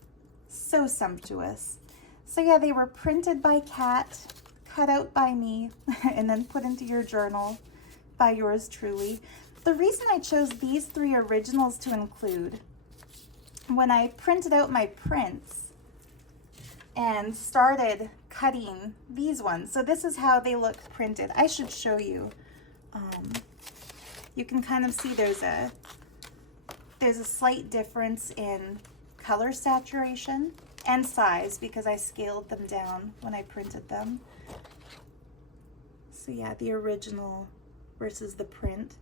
so sumptuous. So yeah, they were printed by Kat, cut out by me, and then put into your journal by yours truly. The reason I chose these 3 originals to include, when I printed out my prints and started cutting these ones, so this is how they look printed. I should show you. You can kind of see there's a slight difference in color saturation and size because I scaled them down when I printed them. So yeah, the original versus the print.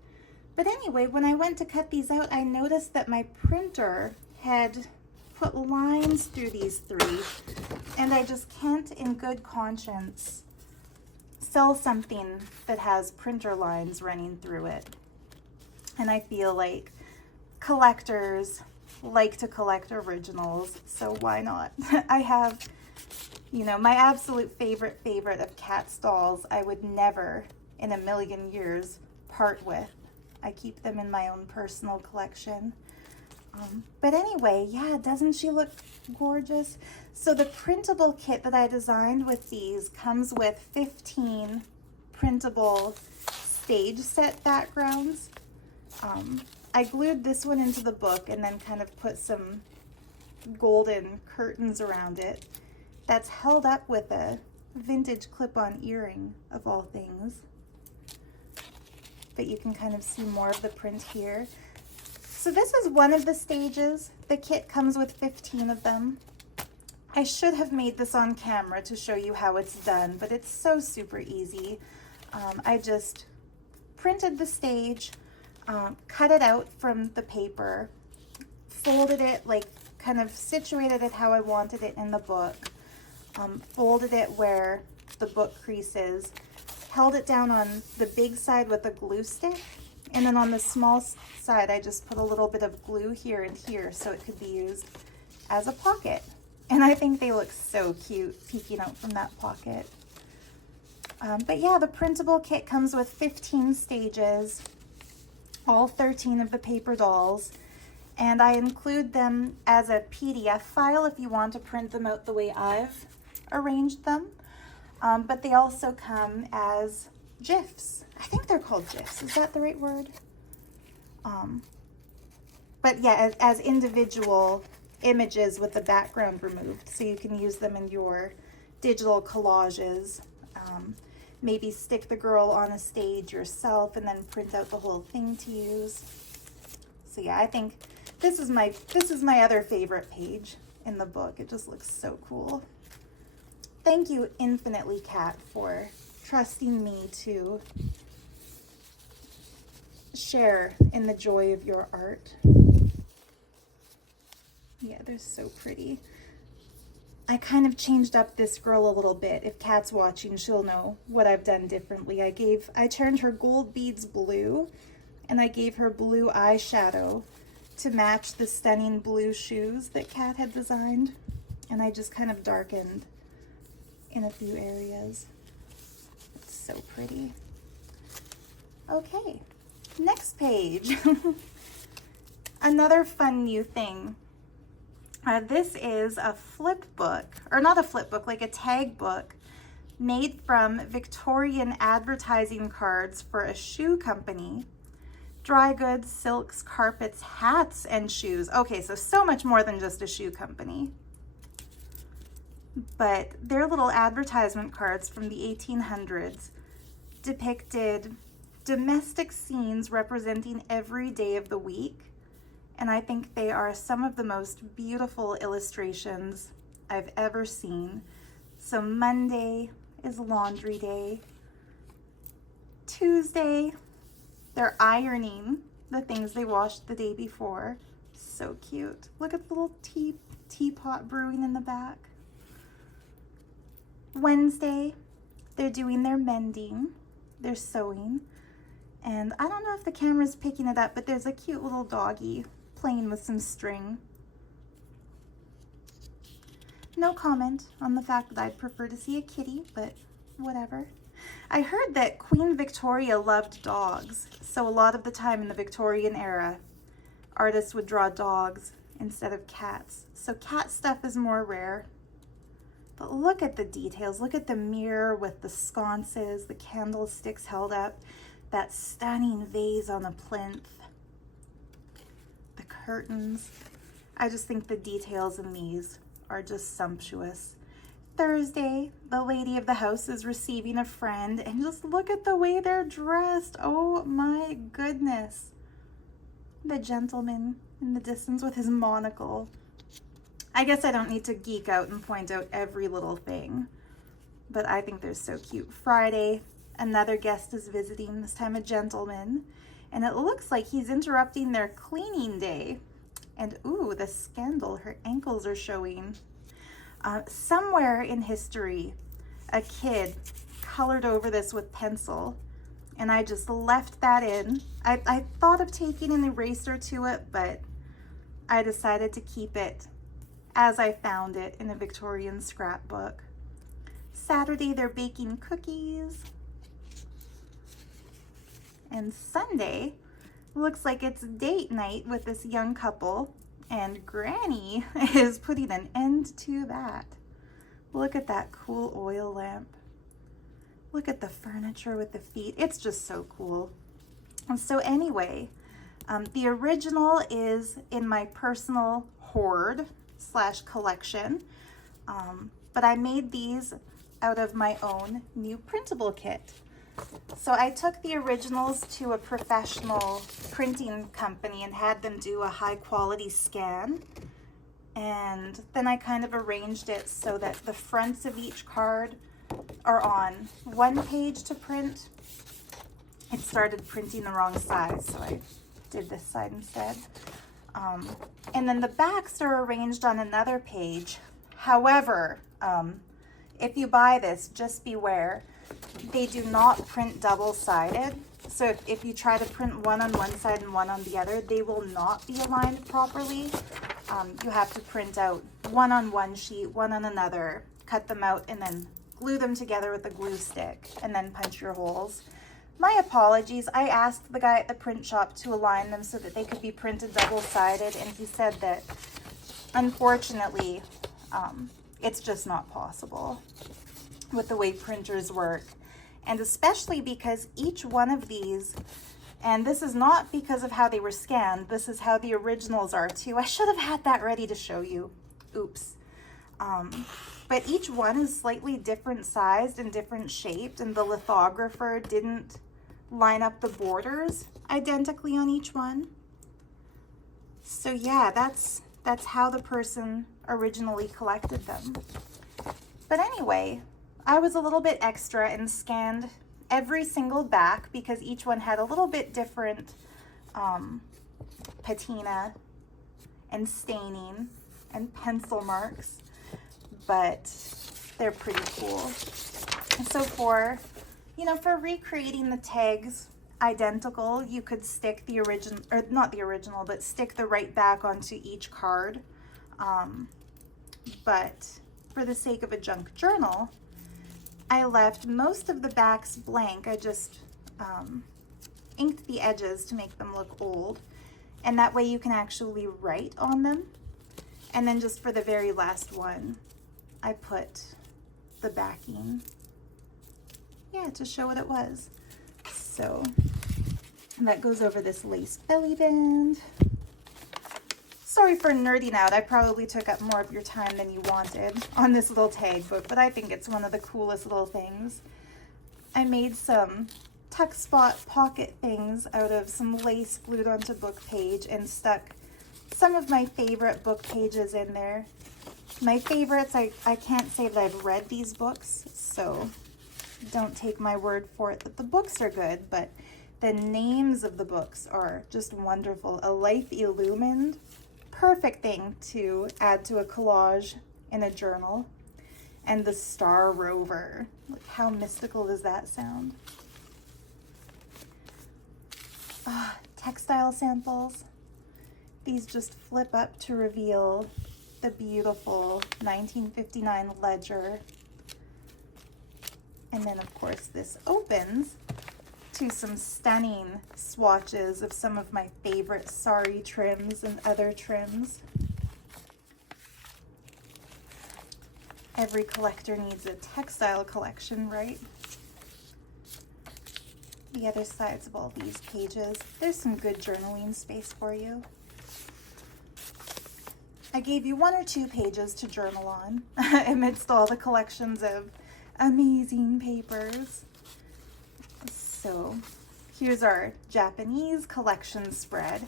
But anyway, when I went to cut these out, I noticed that my printer had put lines through these 3, and I just can't in good conscience sell something that has printer lines running through it. And I feel like collectors like to collect originals, so why not? I have, you know, my absolute favorite of Kat's dolls I would never in a million years part with. I keep them in my own personal collection. But anyway, yeah, doesn't she look gorgeous? So the printable kit that I designed with these comes with 15 printable stage set backgrounds. I glued this one into the book and then kind of put some golden curtains around it. That's held up with a vintage clip-on earring of all things. But you can kind of see more of the print here. So this is one of the stages. The kit comes with 15 of them. I should have made this on camera to show you how it's done, but it's so super easy. I just printed the stage, cut it out from the paper, folded it, like kind of situated it how I wanted it in the book, folded it where the book crease is, held it down on the big side with a glue stick, and then on the small side I just put a little bit of glue here and here so it could be used as a pocket. And I think they look so cute peeking out from that pocket. But yeah, the printable kit comes with 15 stages, all 13 of the paper dolls, and I include them as a PDF file if you want to print them out the way I've arranged them. But they also come as GIFs. I think they're called GIFs. Is that the right word? But yeah, as individual images with the background removed, so you can use them in your digital collages. Maybe stick the girl on a stage yourself and then print out the whole thing to use. So yeah, I think this is my other favorite page in the book. It just looks so cool. Thank you infinitely, Kat, for trusting me to share in the joy of your art. Yeah, they're so pretty. I kind of changed up this girl a little bit. If Kat's watching, she'll know what I've done differently. I turned her gold beads blue, and I gave her blue eyeshadow to match the stunning blue shoes that Kat had designed. And I just kind of darkened in a few areas. It's so pretty. Okay, next page. Another fun new thing. This is a flip book, or not a flip book, like a tag book made from Victorian advertising cards for a shoe company. Dry goods, silks, carpets, hats, and shoes. Okay, so much more than just a shoe company. But their little advertisement cards from the 1800s depicted domestic scenes representing every day of the week. And I think they are some of the most beautiful illustrations I've ever seen. So Monday is laundry day. Tuesday, they're ironing the things they washed the day before. So cute. Look at the little teapot brewing in the back. Wednesday, they're doing their mending, they're sewing. And I don't know if the camera's picking it up, but there's a cute little doggy playing with some string. No comment on the fact that I'd prefer to see a kitty, but whatever. I heard that Queen Victoria loved dogs, so a lot of the time in the Victorian era, artists would draw dogs instead of cats. So cat stuff is more rare. But look at the details. Look at the mirror with the sconces, the candlesticks held up, that stunning vase on the plinth, the curtains. I just think the details in these are just sumptuous. Thursday, the lady of the house is receiving a friend, and just look at the way they're dressed. Oh my goodness. The gentleman in the distance with his monocle. I guess I don't need to geek out and point out every little thing, but I think they're so cute. Friday, another guest is visiting, this time a gentleman, and it looks like he's interrupting their cleaning day. And ooh, the scandal, her ankles are showing. Somewhere in history, a kid colored over this with pencil, and I just left that in. I thought of taking an eraser to it, but I decided to keep it as I found it in a Victorian scrapbook. Saturday, they're baking cookies. And Sunday, looks like it's date night with this young couple, and Granny is putting an end to that. Look at that cool oil lamp. Look at the furniture with the feet. It's just so cool. And so anyway, the original is in my personal hoard / collection, but I made these out of my own new printable kit. So I took the originals to a professional printing company and had them do a high quality scan. And then I kind of arranged it so that the fronts of each card are on one page to print. It started printing the wrong size, so I did this side instead. And then the backs are arranged on another page. However, if you buy this, just beware. They do not print double-sided. So if you try to print one on one side and one on the other, they will not be aligned properly. You have to print out one on one sheet, one on another, cut them out, and then glue them together with a glue stick, and then punch your holes. My apologies. I asked the guy at the print shop to align them so that they could be printed double-sided, and he said that, unfortunately, it's just not possible with the way printers work. And especially because each one of these, and this is not because of how they were scanned, this is how the originals are too. I should have had that ready to show you. Oops. But each one is slightly different sized and different shaped, and the lithographer didn't line up the borders identically on each one. So yeah, that's how the person originally collected them. But anyway, I was a little bit extra and scanned every single back because each one had a little bit different patina and staining and pencil marks, but they're pretty cool. And so for recreating the tags identical, you could stick the original, or not the original, but stick the right back onto each card. But for the sake of a junk journal, I left most of the backs blank. I just inked the edges to make them look old, and that way you can actually write on them. And then just for the very last one, I put the backing, to show what it was. So that goes over this lace belly band. Sorry for nerding out. I probably took up more of your time than you wanted on this little tag book, but I think it's one of the coolest little things. I made some tuck spot pocket things out of some lace glued onto book page and stuck some of my favorite book pages in there. My favorites, I can't say that I've read these books, so don't take my word for it that the books are good, but the names of the books are just wonderful. A Life Illumined, perfect thing to add to a collage in a journal. And the Star Rover. Look, how mystical does that sound? Textile samples. These just flip up to reveal the beautiful 1959 ledger. And then of course this opens to some stunning swatches of some of my favorite sari trims and other trims. Every collector needs a textile collection, right? The other sides of all these pages, there's some good journaling space for you. I gave you 1 or 2 pages to journal on amidst all the collections of amazing papers. So here's our Japanese collection spread.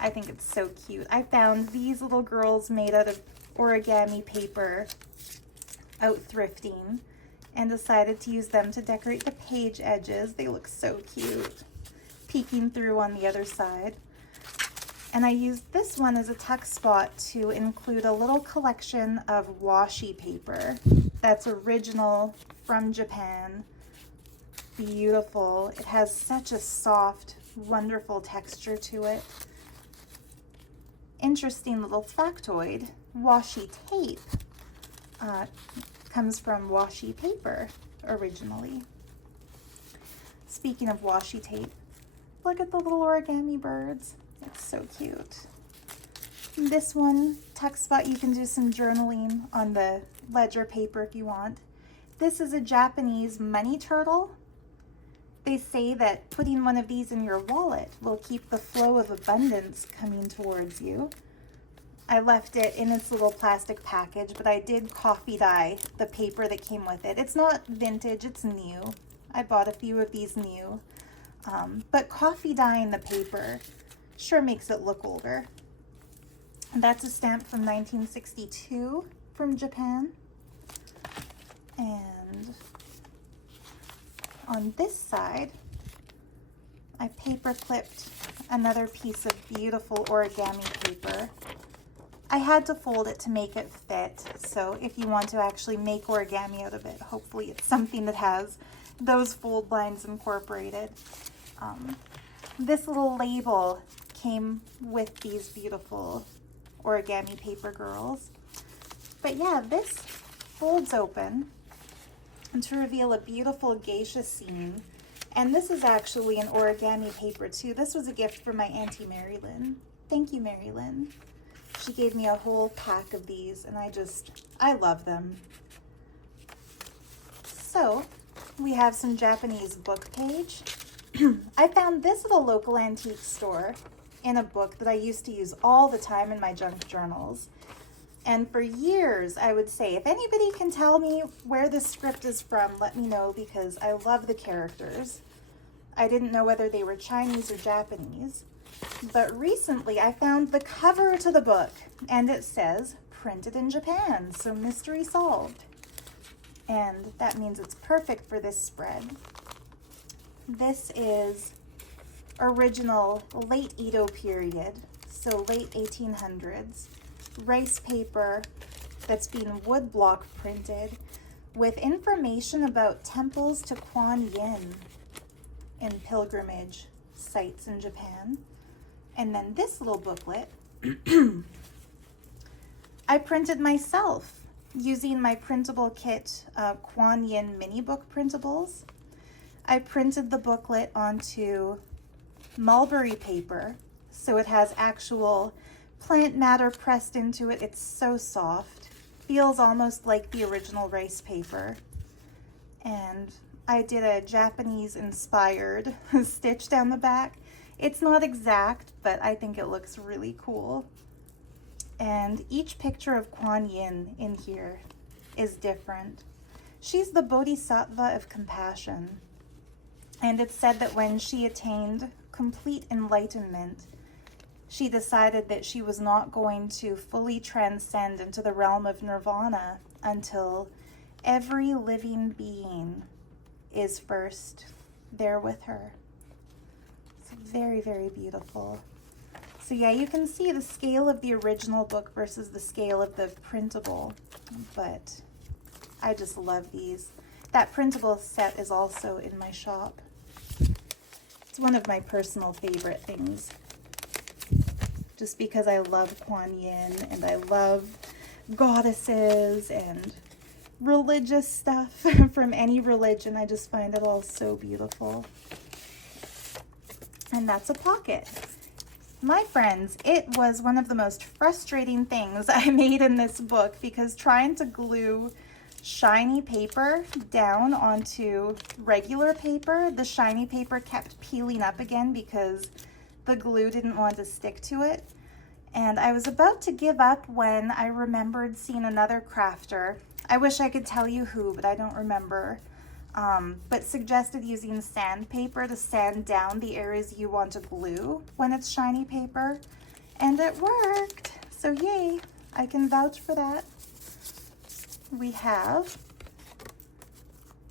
I think it's so cute. I found these little girls made out of origami paper out thrifting and decided to use them to decorate the page edges. They look so cute, peeking through on the other side. And I used this one as a tuck spot to include a little collection of washi paper that's original from Japan. Beautiful. It has such a soft, wonderful texture to it. Interesting little factoid, washi tape comes from washi paper originally. Speaking of washi tape, look at the little origami birds. It's so cute. This one, tuck spot, you can do some journaling on the ledger paper if you want. This is a Japanese money turtle. They say that putting one of these in your wallet will keep the flow of abundance coming towards you. I left it in its little plastic package, but I did coffee dye the paper that came with it. It's not vintage, it's new. I bought a few of these new. But coffee dyeing the paper sure makes it look older. And that's a stamp from 1962 from Japan. And on this side, I paper clipped another piece of beautiful origami paper. I had to fold it to make it fit, so if you want to actually make origami out of it, hopefully it's something that has those fold lines incorporated. This little label came with these beautiful origami paper girls. But yeah, this folds open to reveal a beautiful geisha scene. And this is actually an origami paper too. This was a gift from my Auntie Mary Lynn. Thank you, Mary Lynn. She gave me a whole pack of these and I love them. So we have some Japanese book page. I found this at a local antique store in a book that I used to use all the time in my junk journals. And for years, I would say, if anybody can tell me where this script is from, let me know, because I love the characters. I didn't know whether they were Chinese or Japanese. But recently, I found the cover to the book, and it says, printed in Japan, so mystery solved. And that means it's perfect for this spread. This is original late Edo period, so late 1800s, rice paper that's being woodblock printed with information about temples to Kuan Yin in pilgrimage sites in Japan. And then this little booklet, I printed myself using my printable kit, Kuan Yin mini book printables. I printed the booklet onto mulberry paper, so it has actual plant matter pressed into it. It's so soft, feels almost like the original rice paper. And I did a Japanese inspired stitch down the back. It's not exact, but I think it looks really cool. And each picture of Kuan Yin in here is different. She's the Bodhisattva of compassion. And it's said that when she attained complete enlightenment, she decided that she was not going to fully transcend into the realm of nirvana until every living being is first there with her. It's very, very beautiful. So yeah, you can see the scale of the original book versus the scale of the printable, but I just love these. That printable set is also in my shop. It's one of my personal favorite things, just because I love Kuan Yin and I love goddesses and religious stuff from any religion. I just find it all so beautiful. And that's a pocket. My friends, it was one of the most frustrating things I made in this book, because trying to glue shiny paper down onto regular paper, the shiny paper kept peeling up again because the glue didn't want to stick to it. And I was about to give up when I remembered seeing another crafter. I wish I could tell you who, but I don't remember. But suggested using sandpaper to sand down the areas you want to glue when it's shiny paper. And it worked. So yay, I can vouch for that. We have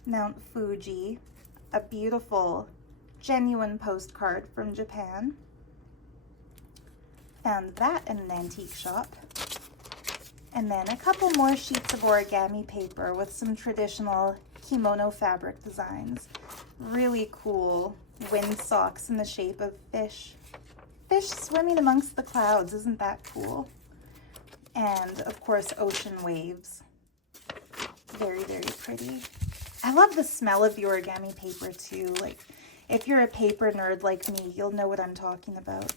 Mount Fuji, a beautiful, genuine postcard from Japan. Found that in an antique shop. And then a couple more sheets of origami paper with some traditional kimono fabric designs. Really cool wind socks in the shape of fish. Fish swimming amongst the clouds, isn't that cool? And of course, ocean waves. Very, very pretty. I love the smell of the origami paper too. Like, if you're a paper nerd like me, you'll know what I'm talking about.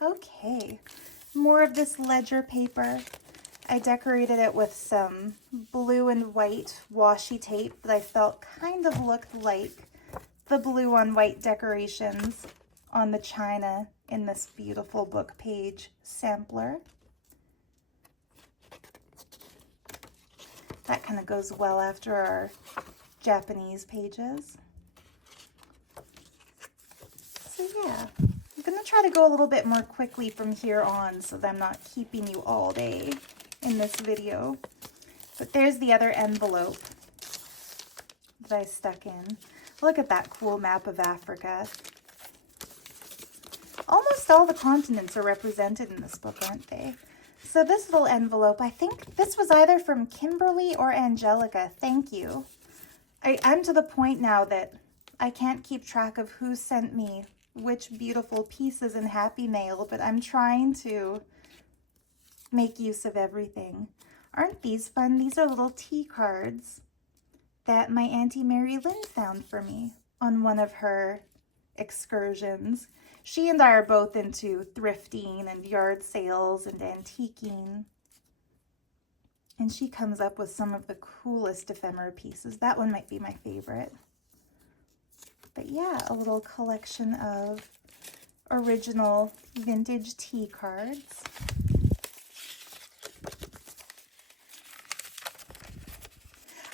Okay, more of this ledger paper. I decorated it with some blue and white washi tape that I felt kind of looked like the blue on white decorations on the china in this beautiful book page sampler. That kind of goes well after our Japanese pages. So yeah. I'm going to try to go a little bit more quickly from here on so that I'm not keeping you all day in this video. But there's the other envelope that I stuck in. Look at that cool map of Africa. Almost all the continents are represented in this book, aren't they? So this little envelope, I think this was either from Kimberly or Angelica. Thank you. I'm to the point now that I can't keep track of who sent me which beautiful pieces in Happy Mail, but I'm trying to make use of everything. Aren't these fun? These are little tea cards that my Auntie Mary Lynn found for me on one of her excursions. She and I are both into thrifting and yard sales and antiquing. And she comes up with some of the coolest ephemera pieces. That one might be my favorite. But yeah, a little collection of original vintage tea cards.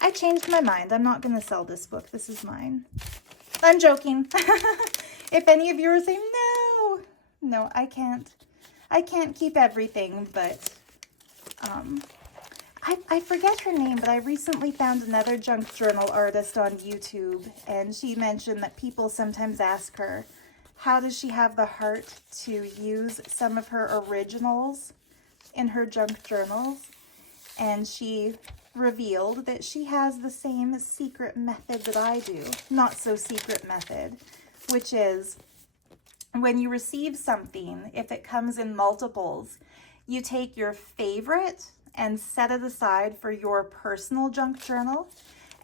I changed my mind. I'm not going to sell this book. This is mine. I'm joking. If any of you are saying, no, I can't keep everything, but I forget her name, but I recently found another junk journal artist on YouTube, and she mentioned that people sometimes ask her, how does she have the heart to use some of her originals in her junk journals? And she revealed that she has the same secret method that I do, not so secret method, which is when you receive something, if it comes in multiples, you take your favorite and set it aside for your personal junk journal.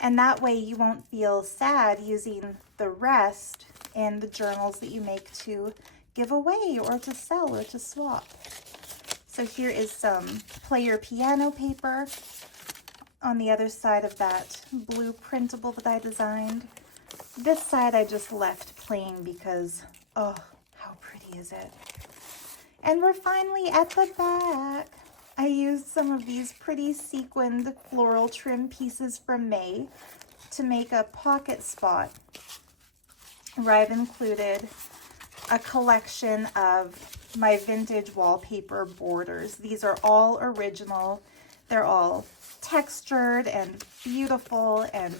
And that way you won't feel sad using the rest in the journals that you make to give away or to sell or to swap. So here is some player piano paper on the other side of that blue printable that I designed. This side I just left plain because, oh, how pretty is it? And we're finally at the back. I used some of these pretty sequined floral trim pieces from May to make a pocket spot, where I've included a collection of my vintage wallpaper borders. These are all original. They're all textured and beautiful, and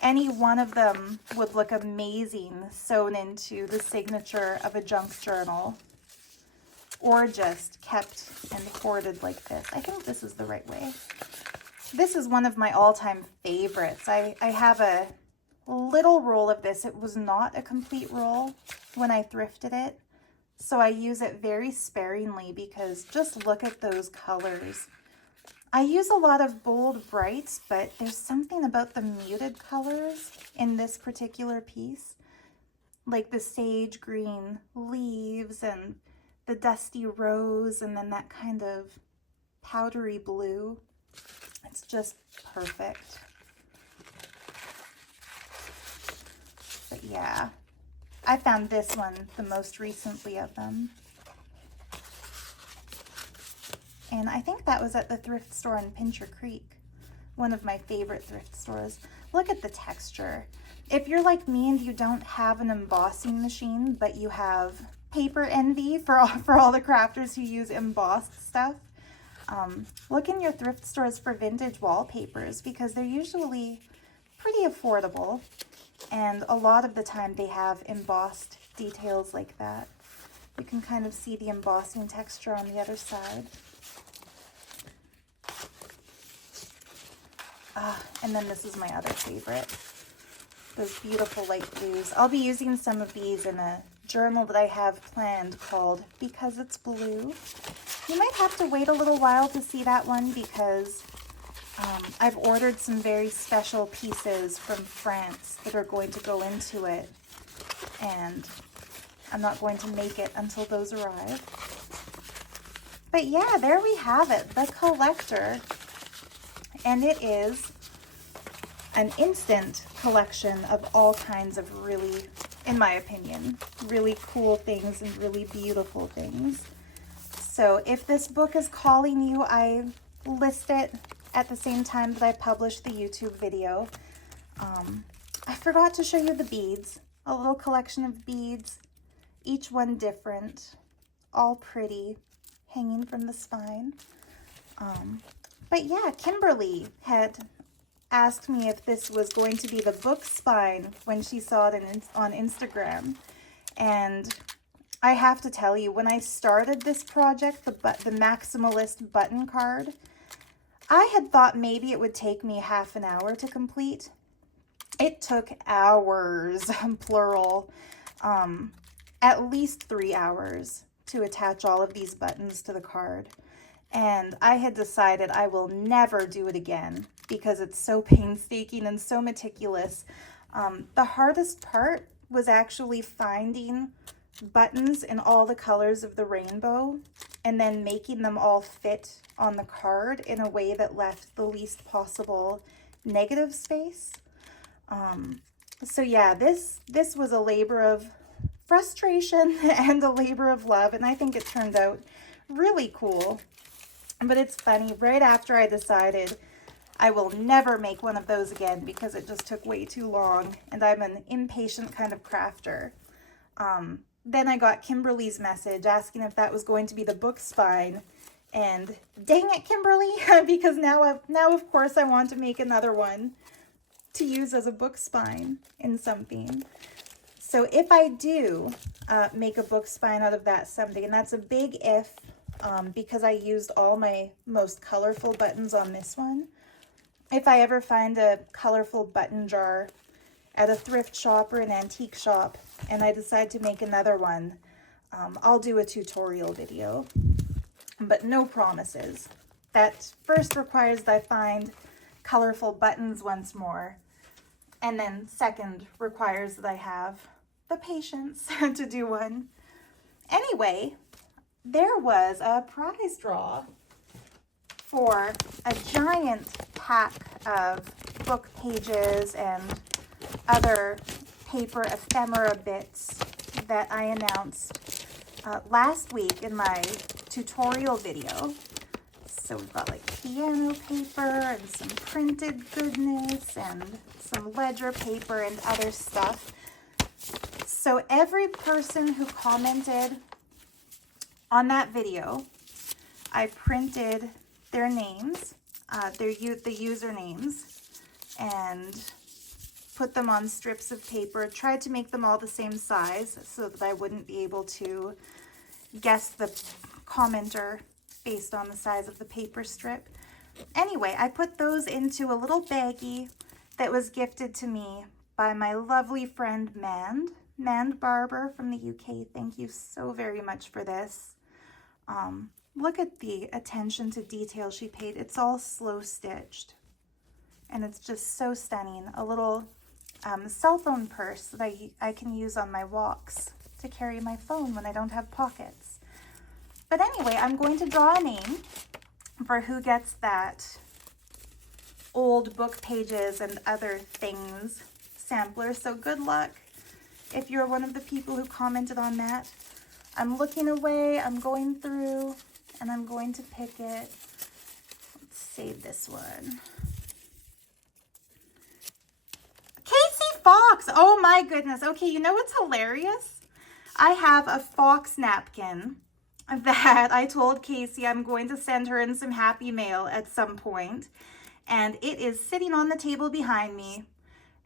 any one of them would look amazing sewn into the signature of a junk journal, or just kept and hoarded like this. I think this is the right way. This is one of my all-time favorites. I have a little roll of this. It was not a complete roll when I thrifted it, so I use it very sparingly because just look at those colors. I use a lot of bold brights, but there's something about the muted colors in this particular piece, like the sage green leaves and the dusty rose and then that kind of powdery blue. It's just perfect. But yeah, I found this one the most recently of them. And I think that was at the thrift store in Pincher Creek, one of my favorite thrift stores. Look at the texture. If you're like me and you don't have an embossing machine, but you have paper envy for all the crafters who use embossed stuff, look in your thrift stores for vintage wallpapers because they're usually pretty affordable. And a lot of the time they have embossed details like that. You can kind of see the embossing texture on the other side. And then this is my other favorite, those beautiful light blues. I'll be using some of these in a journal that I have planned called Because It's Blue. You might have to wait a little while to see that one because I've ordered some very special pieces from France that are going to go into it, and I'm not going to make it until those arrive. But yeah, there we have it, the collector. And it is an instant collection of all kinds of really, in my opinion, really cool things and really beautiful things. So if this book is calling you, I list it at the same time that I publish the YouTube video. I forgot to show you the beads, a little collection of beads, each one different, all pretty, hanging from the spine. But yeah, Kimberly had asked me if this was going to be the book spine when she saw it on Instagram. And I have to tell you, when I started this project, the Maximalist button card, I had thought maybe it would take me half an hour to complete. It took hours, plural, at least 3 hours to attach all of these buttons to the card. And I had decided I will never do it again because it's so painstaking and so meticulous. The hardest part was actually finding buttons in all the colors of the rainbow and then making them all fit on the card in a way that left the least possible negative space. So yeah, this was a labor of frustration and a labor of love, and I think it turned out really cool. But it's funny, right after I decided I will never make one of those again because it just took way too long and I'm an impatient kind of crafter. Then I got Kimberly's message asking if that was going to be the book spine, and dang it, Kimberly, because now of course I want to make another one to use as a book spine in something. So if I do make a book spine out of that someday, and that's a big if, because I used all my most colorful buttons on this one. If I ever find a colorful button jar at a thrift shop or an antique shop and I decide to make another one, I'll do a tutorial video, but no promises. That first requires that I find colorful buttons once more, and then second requires that I have the patience to do one. Anyway, there was a prize draw for a giant pack of book pages and other paper ephemera bits that I announced last week in my tutorial video. So we've got like piano paper and some printed goodness and some ledger paper and other stuff. So every person who commented on that video, I printed their names, the usernames, and put them on strips of paper. Tried to make them all the same size so that I wouldn't be able to guess the commenter based on the size of the paper strip. Anyway, I put those into a little baggie that was gifted to me by my lovely friend Mand Barber from the UK. Thank you so very much for this. Look at the attention to detail she paid. It's all slow stitched and it's just so stunning. A little cell phone purse that I can use on my walks to carry my phone when I don't have pockets. But anyway, I'm going to draw a name for who gets that old book pages and other things sampler. So good luck if you're one of the people who commented on that. I'm looking away, I'm going through, and I'm going to pick it. Let's save this one. Casey Fox! Oh my goodness. Okay, you know what's hilarious? I have a fox napkin that I told Casey I'm going to send her in some happy mail at some point. And it is sitting on the table behind me.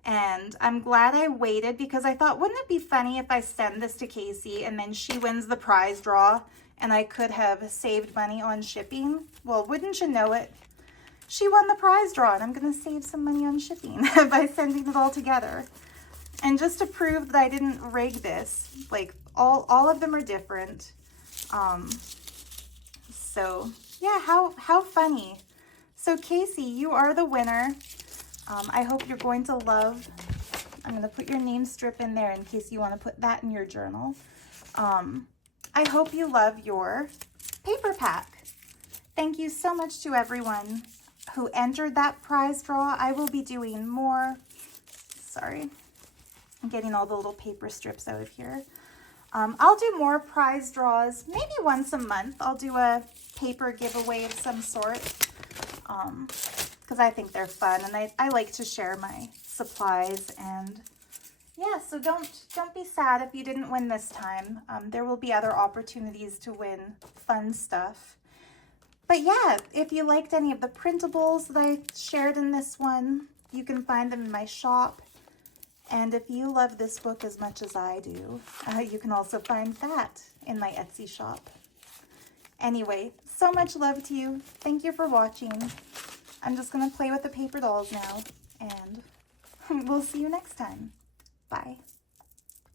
And I'm glad I waited because I thought, wouldn't it be funny if I send this to Casey and then she wins the prize draw and I could have saved money on shipping? Well, wouldn't you know it? She won the prize draw and I'm going to save some money on shipping by sending it all together. And just to prove that I didn't rig this, like all of them are different. So yeah, how funny. So Casey, you are the winner. I hope you're going to love, I'm going to put your name strip in there in case you want to put that in your journal. I hope you love your paper pack. Thank you so much to everyone who entered that prize draw. I will be doing more. Sorry, I'm getting all the little paper strips out of here. I'll do more prize draws, maybe once a month. I'll do a paper giveaway of some sort. Because I think they're fun and I like to share my supplies. And yeah, so don't be sad if you didn't win this time. There will be other opportunities to win fun stuff. But yeah, if you liked any of the printables that I shared in this one, you can find them in my shop. And if you love this book as much as I do, you can also find that in my Etsy shop. Anyway, so much love to you. Thank you for watching. I'm just going to play with the paper dolls now, and we'll see you next time. Bye.